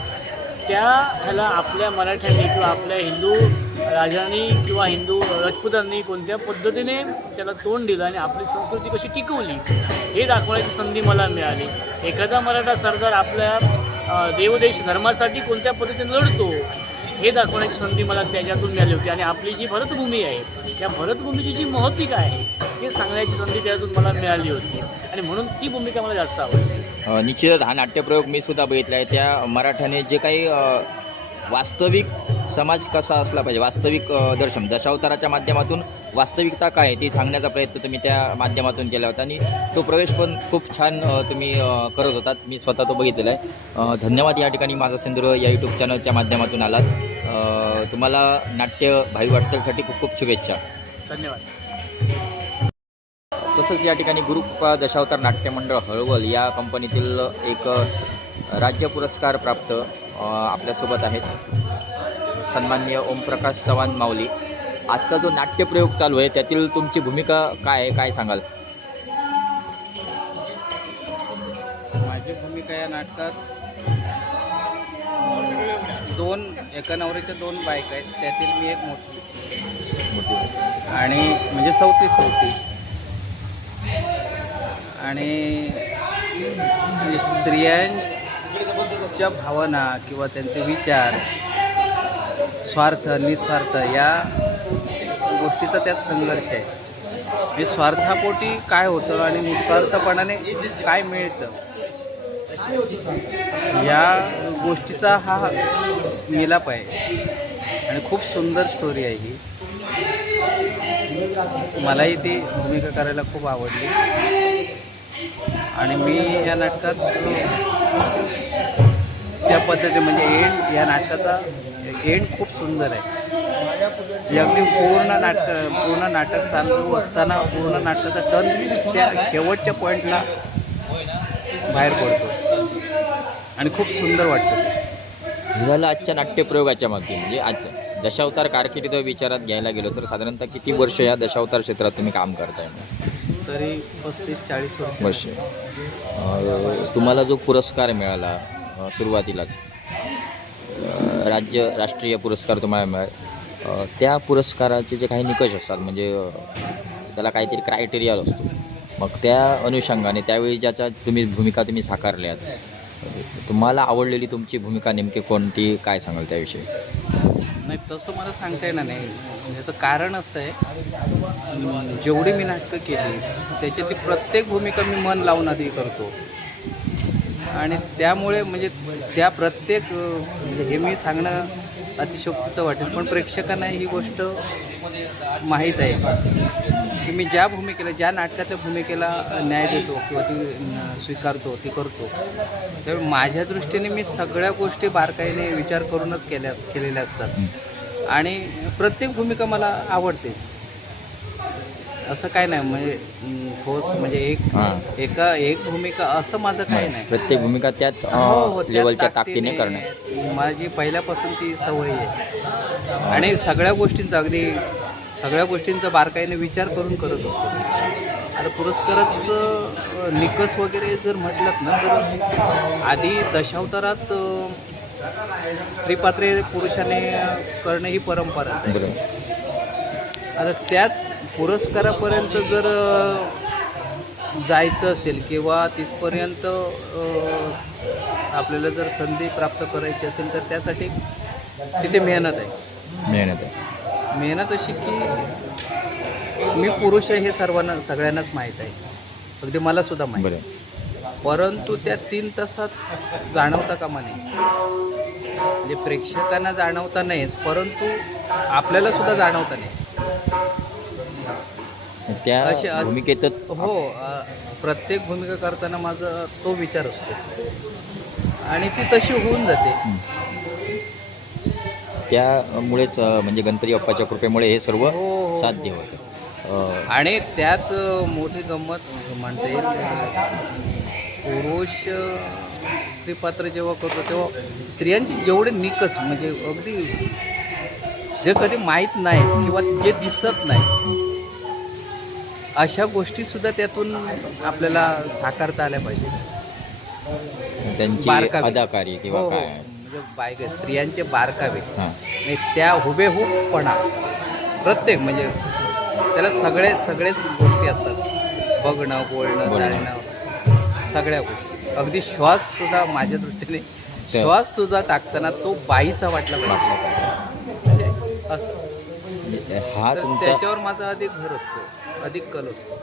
त्या ह्याला आपल्या मराठ्यांनी किंवा आपल्या हिंदू राजांनी किंवा हिंदू राजपुतांनी कोणत्या पद्धतीने त्याला तोंड दिलं आणि आपली संस्कृती कशी टिकवली हे दाखवण्याची संधी मला मिळाली. एखादा मराठा सरदार आपल्या देवदेश धर्मासाठी कोणत्या पद्धतीने लढतो हे दाखवण्याची संधी मला त्याच्यातून मिळाली होती. आणि आपली जी भरतभूमी आहे त्या भरतभूमीची जी महत्त्व काय आहे हे सांगण्याची संधी त्यातून मला मिळाली होती आणि म्हणून ती भूमिका मला जास्त आवडली. निश्चितच हा नाट्यप्रयोग मी सुद्धा बघितला आहे. त्या मराठ्याने जे काही वास्तविक समाज कसा असला पाहिजे, वास्तविक दर्शन दशावताराच्या माध्यमातून वास्तविकता काय आहे ती सांगण्याचा प्रयत्न तुम्ही त्या माध्यमातून केला होता आणि तो प्रवेश पण खूप छान तुम्ही करत होतात. मी स्वतः तो बघितलेला आहे. धन्यवाद. या ठिकाणी माझा सिंधुदुर्ग या यूट्यूब चॅनलच्या माध्यमातून आलात. तुम्हाला नाट्य भावी वाटचालीसाठी खूप खूप शुभेच्छा. धन्यवाद. तसंच या ठिकाणी गुरुकृपा दशावतार नाट्यमंडळ हळवल या कंपनीतील एक राज्य पुरस्कार प्राप्त आपल्यासोबत आहेत सन्माननीय ओमप्रकाश चव्हाण माऊली. आजचा जो नाट्यप्रयोग चालू आहे त्यातील तुमची भूमिका काय आहे, काय सांगाल? माझी भूमिका या नाटकात एका नवऱ्याच्या 2 बायका आहेत, त्यातील मी एक मोठी आणि म्हणजे चौथी आणि म्हणजे स्त्रियांच्या भावना किंवा त्यांचे विचार, स्वार्थ निस्वार्थ या गोष्टीचा त्यात संघर्ष आहे. म्हणजे स्वार्थापोटी काय होतं आणि निस्वार्थपणाने काय मिळतं या गोष्टीचा हा मिलाप आहे आणि खूप सुंदर स्टोरी आहे ही. मलाही ती भूमिका करायला खूप आवडली आणि मी या नाटकात त्या पद्धतीने म्हणजे या नाटकाचा एंड खूप सुंदर आहे. अगदी पूर्ण नाटक चालू असताना पूर्ण नाटकाचा टर्न त्या शेवटच्या पॉईंटला बाहेर पडतो आणि खूप सुंदर वाटतं. हे झालं आजच्या नाट्यप्रयोगाच्या मागे. म्हणजे आज दशावतार कारकिर्द विचारात घ्यायला गेलो तर साधारणतः किती वर्ष या दशावतार क्षेत्रात तुम्ही काम करताय? तरी 35-40 वर्ष. तुम्हाला जो पुरस्कार मिळाला सुरुवातीलाच, राष्ट्रीय पुरस्कार तुम्हाला मिळाला, त्या पुरस्काराचे जे काही निकष असतात म्हणजे त्याला काहीतरी क्रायटेरिया असतो, मग त्या अनुषंगाने त्यावेळी ज्याच्या भूमिका तुम्ही साकारल्यात, तुम्हाला आवडलेली तुमची भूमिका नेमकी कोणती, काय सांगाल त्याविषयी? नाही, तसं मला सांगता येणार नाही. याचं कारण असं आहे, जेवढी मी नाटकं केली त्याच्यातली प्रत्येक भूमिका मी मन लावून आधी करतो आणि त्यामुळे म्हणजे त्या प्रत्येक म्हणजे हे मी सांगणं अतिशयोक्तीचं वाटेल, पण प्रेक्षकांना ही गोष्ट माहीत आहे की मी ज्या नाटकातल्या भूमिकेला न्याय देतो किंवा ती स्वीकारतो, ती करतो. त्यामुळे माझ्या दृष्टीने मी सगळ्या गोष्टी बारकाईने विचार करूनच केलेल्या असतात आणि प्रत्येक भूमिका मला आवडतेच. असं काय नाही म्हणजे ठोस म्हणजे एक भूमिका असं माझं काही नाही. प्रत्येक भूमिका त्यात लेवलच्या ताकदीने करणं माझी पहिल्यापासून ती सवय आहे आणि सगळ्या गोष्टींचा बारकाईने विचार करून करत असतो. आता पुरस्काराचं निकष वगैरे जर म्हटलं ना तर आधी दशावतारात स्त्रीपात्रे पुरुषाने करणं ही परंपरा आहे. आता त्यात पुरस्कारापर्यंत जर जायचं असेल किंवा तिथपर्यंत आपल्याला जर संधी प्राप्त करायची असेल तर त्यासाठी तिथे मेहनत आहे. मेहनत अशी की मी पुरुष आहे हे सगळ्यांनाच माहीत आहे, अगदी मला सुद्धा माहीत आहे. परंतु त्या 3 तासात जाणवता कामा नये, म्हणजे प्रेक्षकांना जाणवता नाहीच परंतु आपल्याला सुद्धा जाणवता नाही. त्या भूमिकेत हो, प्रत्येक भूमिका करताना माझा तो विचार असतो आणि ती तशी होऊन जाते. त्यामुळेच म्हणजे गणपती बाप्पाच्या कृपेमुळे हे सर्व साध्य होतं. आणि त्यात मोठी गंमत म्हणता येईल, पुरुष स्त्रीपात्र जेव्हा करतो तेव्हा स्त्रियांचे जेवढे निकष म्हणजे अगदी जे कधी माहीत नाही किंवा जे दिसत नाही अशा गोष्टीसुद्धा त्यातून आपल्याला साकारता आल्या पाहिजे. त्यांची अदाकारी किंवा काय म्हणजे स्त्रियांचे बारकावे म्हणजे त्या हुबेहूबपणा प्रत्येक म्हणजे त्याला सगळेच गोष्टी असतात, बघणं, बोलणं, चालणं, सगळ्या गोष्टी. अगदी श्वाससुद्धा माझ्या दृष्टीने श्वाससुद्धा टाकताना तो बाईचा वाटला पाहिजे म्हणजे असं. त्याच्यावर माझा अधिक भर असतो, अधिक कल असतो.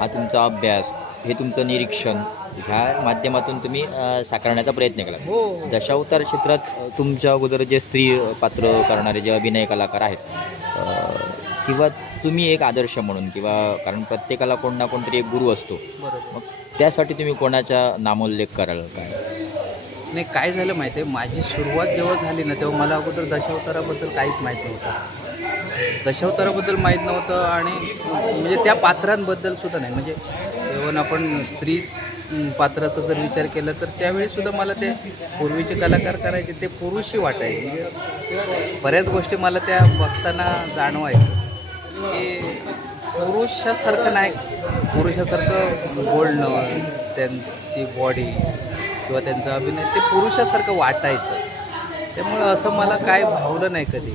हा तुमचा अभ्यास, हे तुमचं निरीक्षण ह्या माध्यमातून तुम्ही साकारण्याचा प्रयत्न केला. दशावतार क्षेत्रात तुमच्या अगोदर जे स्त्री पात्र करणारे जे अभिनय कलाकार आहेत किंवा तुम्ही एक आदर्श म्हणून किंवा कारण प्रत्येकाला कोण ना कोणतरी एक गुरु असतो, मग त्यासाठी तुम्ही कोणाचा नामोल्लेख कराल काय? नाही, काय झालं माहिती आहे, माझी सुरुवात जेव्हा झाली ना तेव्हा मला अगोदर दशावताराबद्दल काहीच माहीत नव्हतं. दशावताराबद्दल माहीत नव्हतं आणि म्हणजे त्या पात्रांबद्दल सुद्धा नाही. म्हणजे जेव्हा आपण स्त्री पात्राचा जर विचार केला तर त्यावेळीसुद्धा मला ते पूर्वीचे कलाकार करायचे ते पुरुषही वाटायचे. म्हणजे बऱ्याच गोष्टी मला त्या बघताना जाणवायचं की पुरुषासारखं नाही, पुरुषासारखं बोलणं, त्यांची बॉडी किंवा त्यांचा अभिनय ते पुरुषासारखं वाटायचं. त्यामुळं असं मला काय भावलं नाही कधी.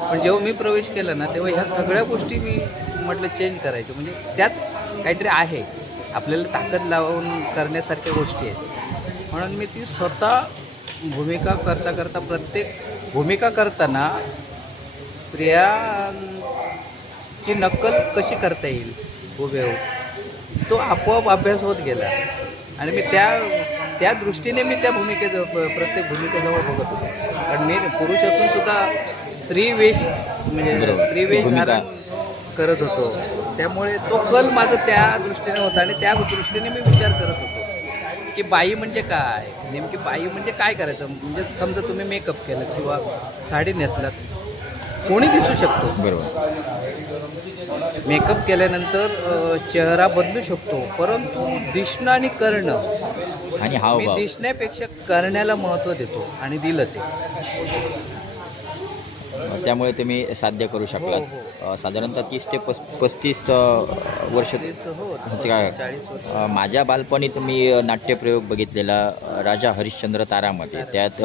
पण जेव्हा मी प्रवेश केला ना तेव्हा ह्या सगळ्या गोष्टी मी म्हटलं चेंज करायच्या, म्हणजे त्यात काहीतरी आहे, आपल्याला ताकद लावून करण्यासारख्या गोष्टी आहेत. म्हणून मी ती स्वतः भूमिका करता करता, प्रत्येक भूमिका करताना स्त्रियांची नक्कल कशी करता येईल हुबेहूब, तो आपोआप अभ्यास होत गेला. आणि मी त्या दृष्टीने मी त्या प्रत्येक भूमिकेजवळ बघत होतो. कारण मी पुरुष असून सुद्धा स्त्रीवेश म्हणजे स्त्रीवेश धारण करत होतो. त्यामुळे तो कल माझा त्या दृष्टीने होता आणि त्या दृष्टीने मी विचार करत होतो की बाई म्हणजे काय, नेमकी बाई म्हणजे काय करायचं. म्हणजे समजा तुम्ही मेकअप केलं किंवा साडी नेसलात, कोणी दिसू शकतो. बरोबर. मेकअप केल्यानंतर चेहरा बदलू शकतो, परंतु दिसणं आणि करणं, आणि मी हावभाव दिसण्यापेक्षा करण्याला महत्त्व देतो आणि दिलं ते. त्यामुळे तुम्ही साध्य करू शकलात. साधारणतः 30 ते 35 वर्ष हो, म्हणजे काय 40 वर्ष. माझ्या बालपणीत मी नाट्यप्रयोग बघितलेला राजा हरिश्चंद्र तारामध्ये. त्यात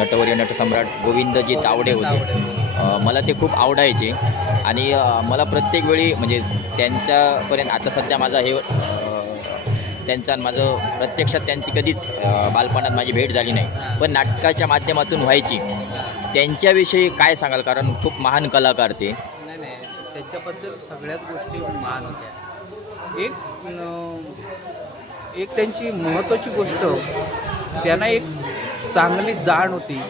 नटवर्य नटसम्राट गोविंदजी तावडे होते. मला ते खूप आवडायचे आणि मला प्रत्येक वेळी म्हणजे त्यांच्यापर्यंत, आता सध्या माझा हे त्यांचा आणि माझं प्रत्यक्षात त्यांची कधीच बालपणात माझी भेट झाली नाही, पण नाटकाच्या माध्यमातून व्हायची. त्यांच्याविषयी काय सांगाल, कारण खूप महान कलाकार ते. नाही नाही, त्याच्याबद्दल सगळ्याच गोष्टी महान होत्या. एक त्यांची महत्त्वाची गोष्ट, त्यांना एक चांगली जाण होती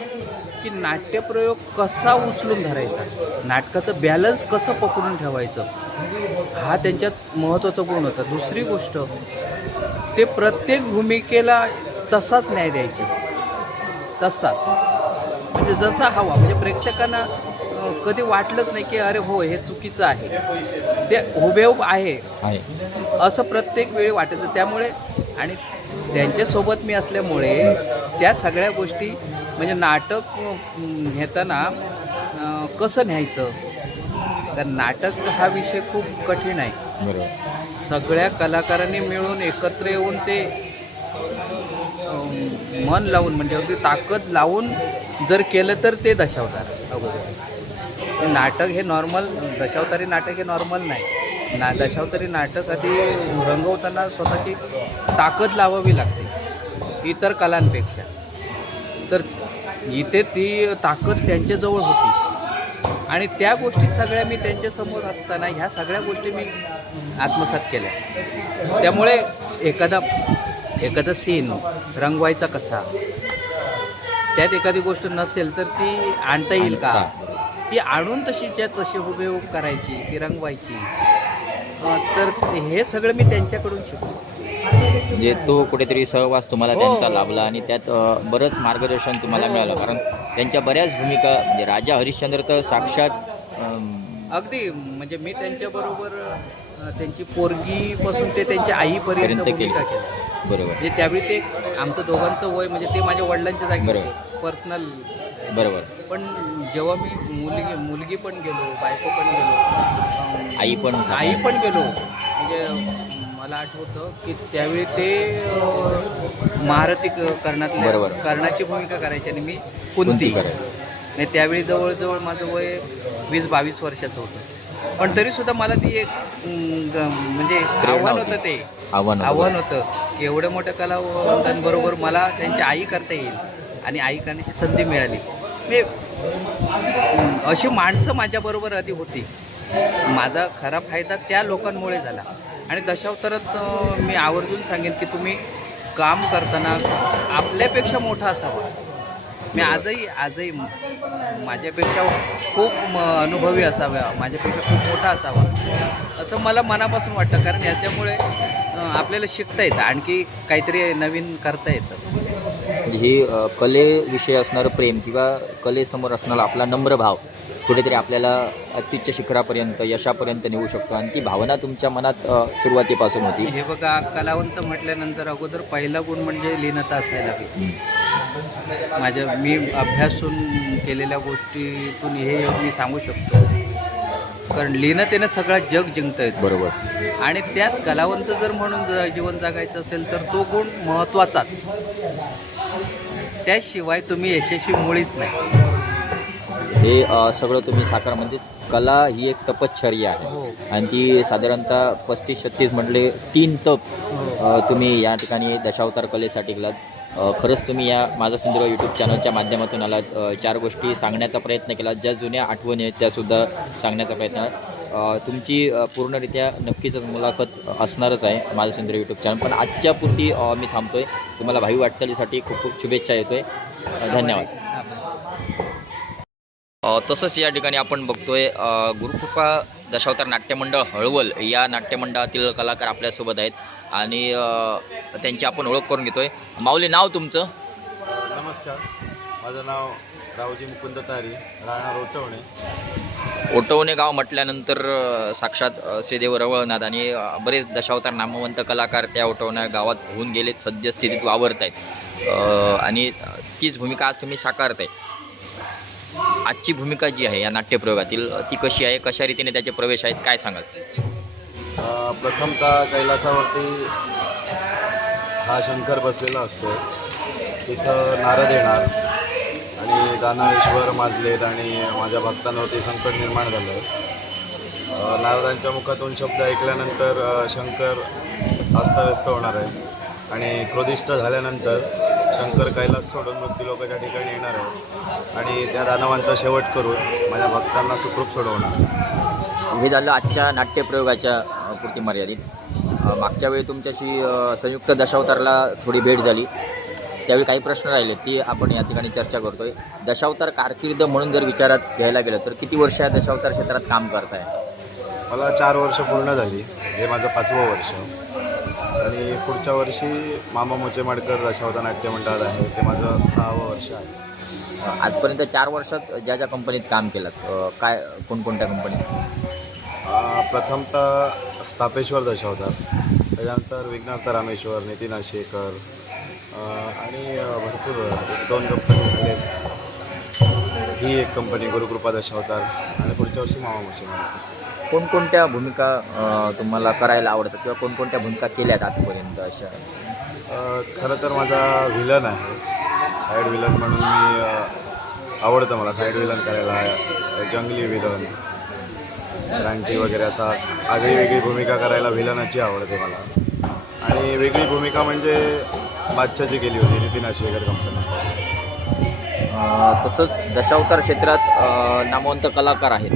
की नाट्यप्रयोग कसा उचलून धरायचा, नाटकाचं बॅलन्स कसं पकडून ठेवायचं, हा त्यांच्यात महत्त्वाचा गुण होता. दुसरी गोष्ट, ते प्रत्येक भूमिकेला तसाच न्याय द्यायचे, तसाच म्हणजे जसा हवा. म्हणजे प्रेक्षकांना कधी वाटलंच नाही की अरे हो हे चुकीचं आहे, ते हुबेहूब आहे असं प्रत्येक वेळी वाटायचं. त्यामुळे आणि त्यांच्यासोबत मी असल्यामुळे त्या सगळ्या गोष्टी, म्हणजे नाटक घेताना कसं न्यायचं, कारण नाटक हा विषय खूप कठीण आहे. बरोबर. सगळ्या कलाकारांनी मिळून एकत्र येऊन ते मन लावून, म्हणजे अगदी ताकद लावून जर केलं तर ते दशावतार. अगोदर नाटक हे नॉर्मल, दशावतारी नाटक हे नॉर्मल नाही. दशावतारी नाटक आधी रंगवताना स्वतःची ताकद लावावी लागते इतर कलांपेक्षा. तर इथे ती ताकद त्यांच्याजवळ होती आणि त्या गोष्टी सगळ्या मी त्यांच्यासमोर असताना ह्या सगळ्या गोष्टी मी आत्मसात केल्या. त्यामुळे एखादा सीन रंगवायचा कसा, त्यात एखादी गोष्ट नसेल तर ती आणता येईल का, ती आणून तशी हुबेहूब करायची, ती रंगवायची. तर हे सगळं मी त्यांच्याकडून शिकलो. म्हणजे तो कुठेतरी सहवास तुम्हाला त्यांचा लाभला आणि त्यात बरंच मार्गदर्शन तुम्हाला मिळालं. कारण त्यांच्या बऱ्याच भूमिका, म्हणजे राजा हरिश्चंद्र तर साक्षात अगदी, म्हणजे मी त्यांच्याबरोबर त्यांची पोरगीपासून ते त्यांच्या आईपर्यंत भूमिका केली. बरोबर. म्हणजे त्यावेळी ते आमचं दोघांचं वय, म्हणजे ते माझ्या वडिलांच्या जागी बरोबर. पर्सनल. बरोबर. पण जेव्हा मी मुलगी पण गेलो, बायको पण गेलो, आई पण गेलो, म्हणजे मला आठवतं की त्यावेळी ते महारथी कर्णाची भूमिका करायची आणि मी कुंती. आणि त्यावेळी जवळजवळ माझं वय 20-22 वर्षाचं होतं. पण तरीसुद्धा मला ती एक म्हणजे आव्हान होतं, ते आव्हान होतं की एवढ्या मोठ्या कलावंतांबरोबर मला त्यांची आई करता येईल आणि आई करण्याची संधी मिळाली. म्हणजे अशी माणसं माझ्याबरोबर आधी होती. माझा खरा फायदा त्या लोकांमुळे झाला. आणि दशावतारात मी आवर्जून सांगेन की तुम्ही काम करताना आपल्यापेक्षा मोठा असावा. मी आजही माझ्यापेक्षा खूप अनुभवी असावा, माझ्यापेक्षा खूप मोठा असावा असं मला मनापासून वाटतं. कारण याच्यामुळे आपल्याला शिकता येतं, आणखी काहीतरी नवीन करता येतं. ही कलेविषयी असणारं प्रेम किंवा कलेसमोर असणारा आपला नम्र भाव कुठेतरी आपल्याला अत्युच्च शिखरापर्यंत, यशापर्यंत नेऊ शकतो. आणि ती भावना तुमच्या मनात सुरुवातीपासून होती. हे बघा, कलावंत म्हटल्यानंतर अगोदर पहिला गुण म्हणजे लीनता असायला हवी. मी अभ्यासून केलेल्या गोष्टीतून हे मी सांगू शकतो. कारण लीनतेनं सगळं जग जिंकता येतं. बरोबर. आणि त्यात कलावंत जर म्हणून जीवन जगायचं असेल तर तो गुण महत्त्वाचाच. त्याशिवाय तुम्ही यशस्वी मुळीच नाही. हे सगळं तुम्ही साकार म्हणजे कला ही एक तपश्चर्या आहे हो. आणि ती साधारणतः 35-36 म्हटले 3 तप तुम्ही या ठिकाणी दशावतार कलेसाठी केलात. खरंच तुम्ही या माझा सिंधुदुर्ग यूट्यूब चॅनलच्या माध्यमातून आलात. 4 गोष्टी सांगण्याचा प्रयत्न केला, ज्या जुन्या आठवणी आहेत त्यासुद्धा सांगण्याचा प्रयत्न. तुमची पूर्णरित्या नक्कीच मुलाखत असणारच आहे माझं सिंधुदुर्ग यूट्यूब चॅनल. पण आजच्या पुरती मी थांबतोय. तुम्हाला भावी वाटचालीसाठी खूप खूप शुभेच्छा येतोय. धन्यवाद. तसंच या ठिकाणी आपण बघतोय गुरुकृपा दशावतार नाट्यमंडळ हळवल या नाट्यमंडळातील कलाकार आपल्यासोबत आहेत आणि त्यांची आपण ओळख करून घेतोय. माऊली, नाव तुमचं? नमस्कार, माझं नाव रावजी मुकुंद तारी, राहणार ओटवणे. ओटवणे गाव म्हटल्यानंतर साक्षात श्रीदेव रवळनाथ आणि बरेच दशावतार नामवंत कलाकार त्या ओटवणे गावात होऊन गेलेत, सद्यस्थितीत वावरत आहेत आणि तीच भूमिका आज तुम्ही साकारताय. आजची भूमिका जी आहे या नाट्यप्रयोगातील ती कशी आहे, कशा रीतीने त्याचे प्रवेश आहेत, काय सांगाल? प्रथमतः कैलासावरती हा शंकर बसलेला असतो. तिथं नारद येणार आणि दानवेश्वर माजलेत आणि माझ्या भक्तांवरती संकट निर्माण झालं. नारदांच्या मुखातून शब्द ऐकल्यानंतर शंकर अस्ताव्यस्त होणार आहे आणि क्रोधिष्ठ झाल्यानंतर शंकर कैलास सोडून मृत्यूलोकाच्या ठिकाणी येणार आहे आणि त्या दानवांचा शेवट करून माझ्या भक्तांना सुखरूप सोडवणार. हे झालं आजच्या नाट्यप्रयोगाच्या पुरती मर्यादित. मागच्या वेळी तुमच्याशी संयुक्त दशावतारला थोडी भेट झाली, त्यावेळी काही प्रश्न राहिले, ती आपण या ठिकाणी चर्चा करतोय. दशावतार कारकीर्द म्हणून जर विचारात घ्यायला गेलं तर किती वर्ष या दशावतार क्षेत्रात काम करताय? मला 4 वर्ष पूर्ण झाली, हे माझं 5वं वर्ष आणि पुढच्या वर्षी मामा मोचेमाडकर दशावतार नाट्यमंडळात आहे, ते माझं 6वं वर्ष आहे. आजपर्यंत 4 वर्षात ज्या ज्या कंपनीत काम केलं, काय कोणकोणत्या कंपनीत? प्रथमतः स्थापेश्वर दशावतार, त्याच्यानंतर विघ्नार्थ रामेश्वर, नितीन आशेकर आणि भरपूर 1-2 कंपनी झाले. ही एक कंपनी गुरुकृपा दशावतार आणि पुढच्या वर्षी मामा मोचेमाडकर. कोणकोणत्या भूमिका तुम्हाला करायला आवडतात किंवा कोणकोणत्या भूमिका केल्यात आजपर्यंत अशा? खरं तर माझा विलन आहे, साईड विलन म्हणून मी आवडतं मला साईड विलन करायला. जंगली विलन, रानटी वगैरे असा आगळी वेगळी भूमिका करायला विलनाची आवडते मला. आणि वेगळी भूमिका म्हणजे बादशाहची केली होती नितीन आशेकर कंपनी. तसंच दशावतार क्षेत्रात नामवंत कलाकार आहेत,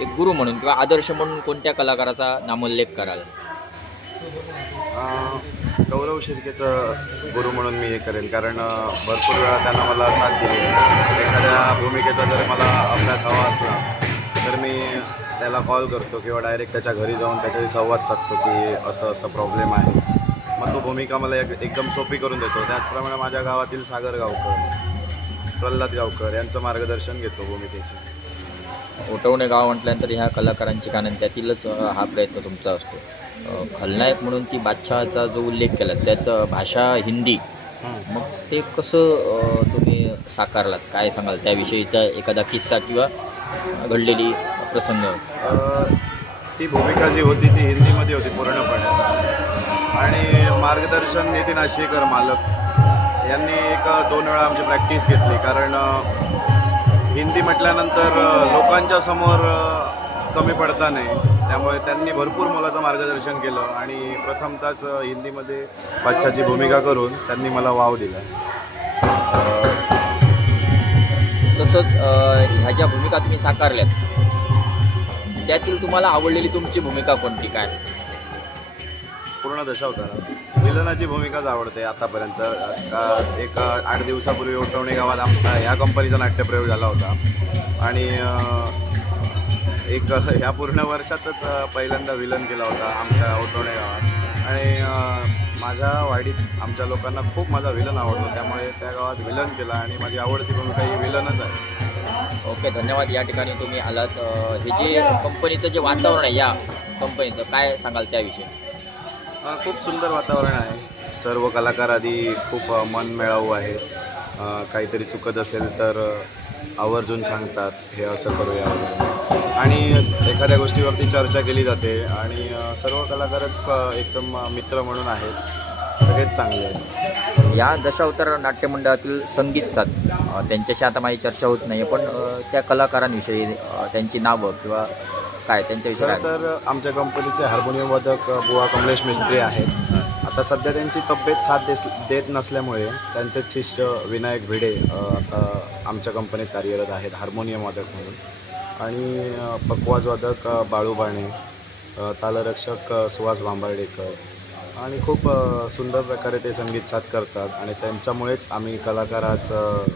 एक गुरु म्हणून किंवा आदर्श म्हणून कोणत्या कलाकाराचा नामोल्लेख कराल? गौरव शिर्केचं गुरु म्हणून मी हे करेन, कारण भरपूर वेळा त्यांना मला साथ दिली. एखाद्या भूमिकेचा जर मला अभ्यास हवा असला तर मी त्याला कॉल करतो किंवा डायरेक्ट त्याच्या घरी जाऊन त्याच्याशी संवाद साधतो की असं असं प्रॉब्लेम आहे. मग तो भूमिका मला एकदम सोपी करून देतो. त्याचप्रमाणे माझ्या गावातील सागर गावकर, प्रल्हाद गावकर यांचं मार्गदर्शन घेतो भूमिकेची. ओटवणे गाव म्हटल्यानंतर ह्या कलाकारांची कानन त्यातीलच हा प्रयत्न तुमचा असतो. खलनायक म्हणून ती बादशहाचा जो उल्लेख केला त्यात भाषा हिंदी, मग ते कसं तुम्ही साकारलात, काय सांगाल त्याविषयीचा एखादा किस्सा किंवा घडलेली प्रसंग? ती भूमिका जी होती ती हिंदीमध्ये होती पूर्णपणे आणि मार्गदर्शन नितीन आशेकर मालक यांनी 1-2 वेळा आमची प्रॅक्टिस घेतली, कारण हिंदी म्हटल्यानंतर लोकांच्या समोर कमी पडता नाही, त्यामुळे त्यांनी भरपूर मोलाचं मार्गदर्शन केलं आणि प्रथमतःच हिंदीमध्ये बादशाहची भूमिका करून त्यांनी मला वाव दिला. तसंच ह्या ज्या भूमिका तुम्ही साकारल्यात त्यातील तुम्हाला आवडलेली तुमची भूमिका कोणती, काय? पूर्ण दशावतार विलनाची भूमिकाच आवडते आतापर्यंत. एक 8 दिवसापूर्वी ओटवणे गावात आमचा ह्या कंपनीचा नाट्यप्रयोग झाला होता आणि ह्या पूर्ण वर्षातच पहिल्यांदा विलन केला होता आमच्या ओटवणे गावात आणि माझ्या वाडीत आमच्या लोकांना खूप माझा विलन आवडतो, त्यामुळे त्या गावात विलन केला आणि माझी आवडती भूमिका ही विलनच आहे. ओके, धन्यवाद. या ठिकाणी तुम्ही आलात. हे जे कंपनीचं जे वातावरण आहे या कंपनीचं, काय सांगाल त्याविषयी? खूप सुंदर वातावरण आहे. सर्व कलाकार आधी खूप मनमिळावू आहे. काहीतरी चुकत असेल तर आवर्जून सांगतात हे असं करूया आणि एखाद्या गोष्टीवरती चर्चा केली जाते आणि सर्व कलाकारच एकदम मित्र म्हणून आहेत. सगळेच चांगले आहेत. या दशावतार नाट्यमंडळातील संगीत साथ त्यांच्याशी आता माझी चर्चा होत नाही पण त्या कलाकारांविषयी त्यांची नावं किंवा काय त्यांच्याविषयी खरं काय तर आमच्या कंपनीचे हार्मोनियम वादक बुवा कमलेश मिस्त्री आहेत. आता सध्या त्यांची तब्येत साथ देत नसल्यामुळे त्यांचे शिष्य विनायक भिडे आता आमच्या कंपनीत कार्यरत आहेत हार्मोनियम वादक म्हणून. आणि पकवाज वादक बाळू बाणे, तालरक्षक सुहास भांबार्डेकर आणि खूप सुंदर प्रकारे ते संगीत साथ करतात आणि त्यांच्यामुळेच आम्ही कलाकार आज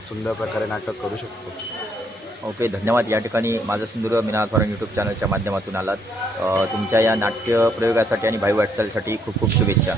सुंदर प्रकारे नाटक करू शकतो. ओके, धन्यवाद. या ठिकाणी माझं सिंधुदुर्ग मीनाथवारन यूट्यूब चॅनलच्या माध्यमातून आलात. तुमच्या या नाट्य प्रयोगासाठी आणि भाई वाटचालीसाठी खूप खूप शुभेच्छा.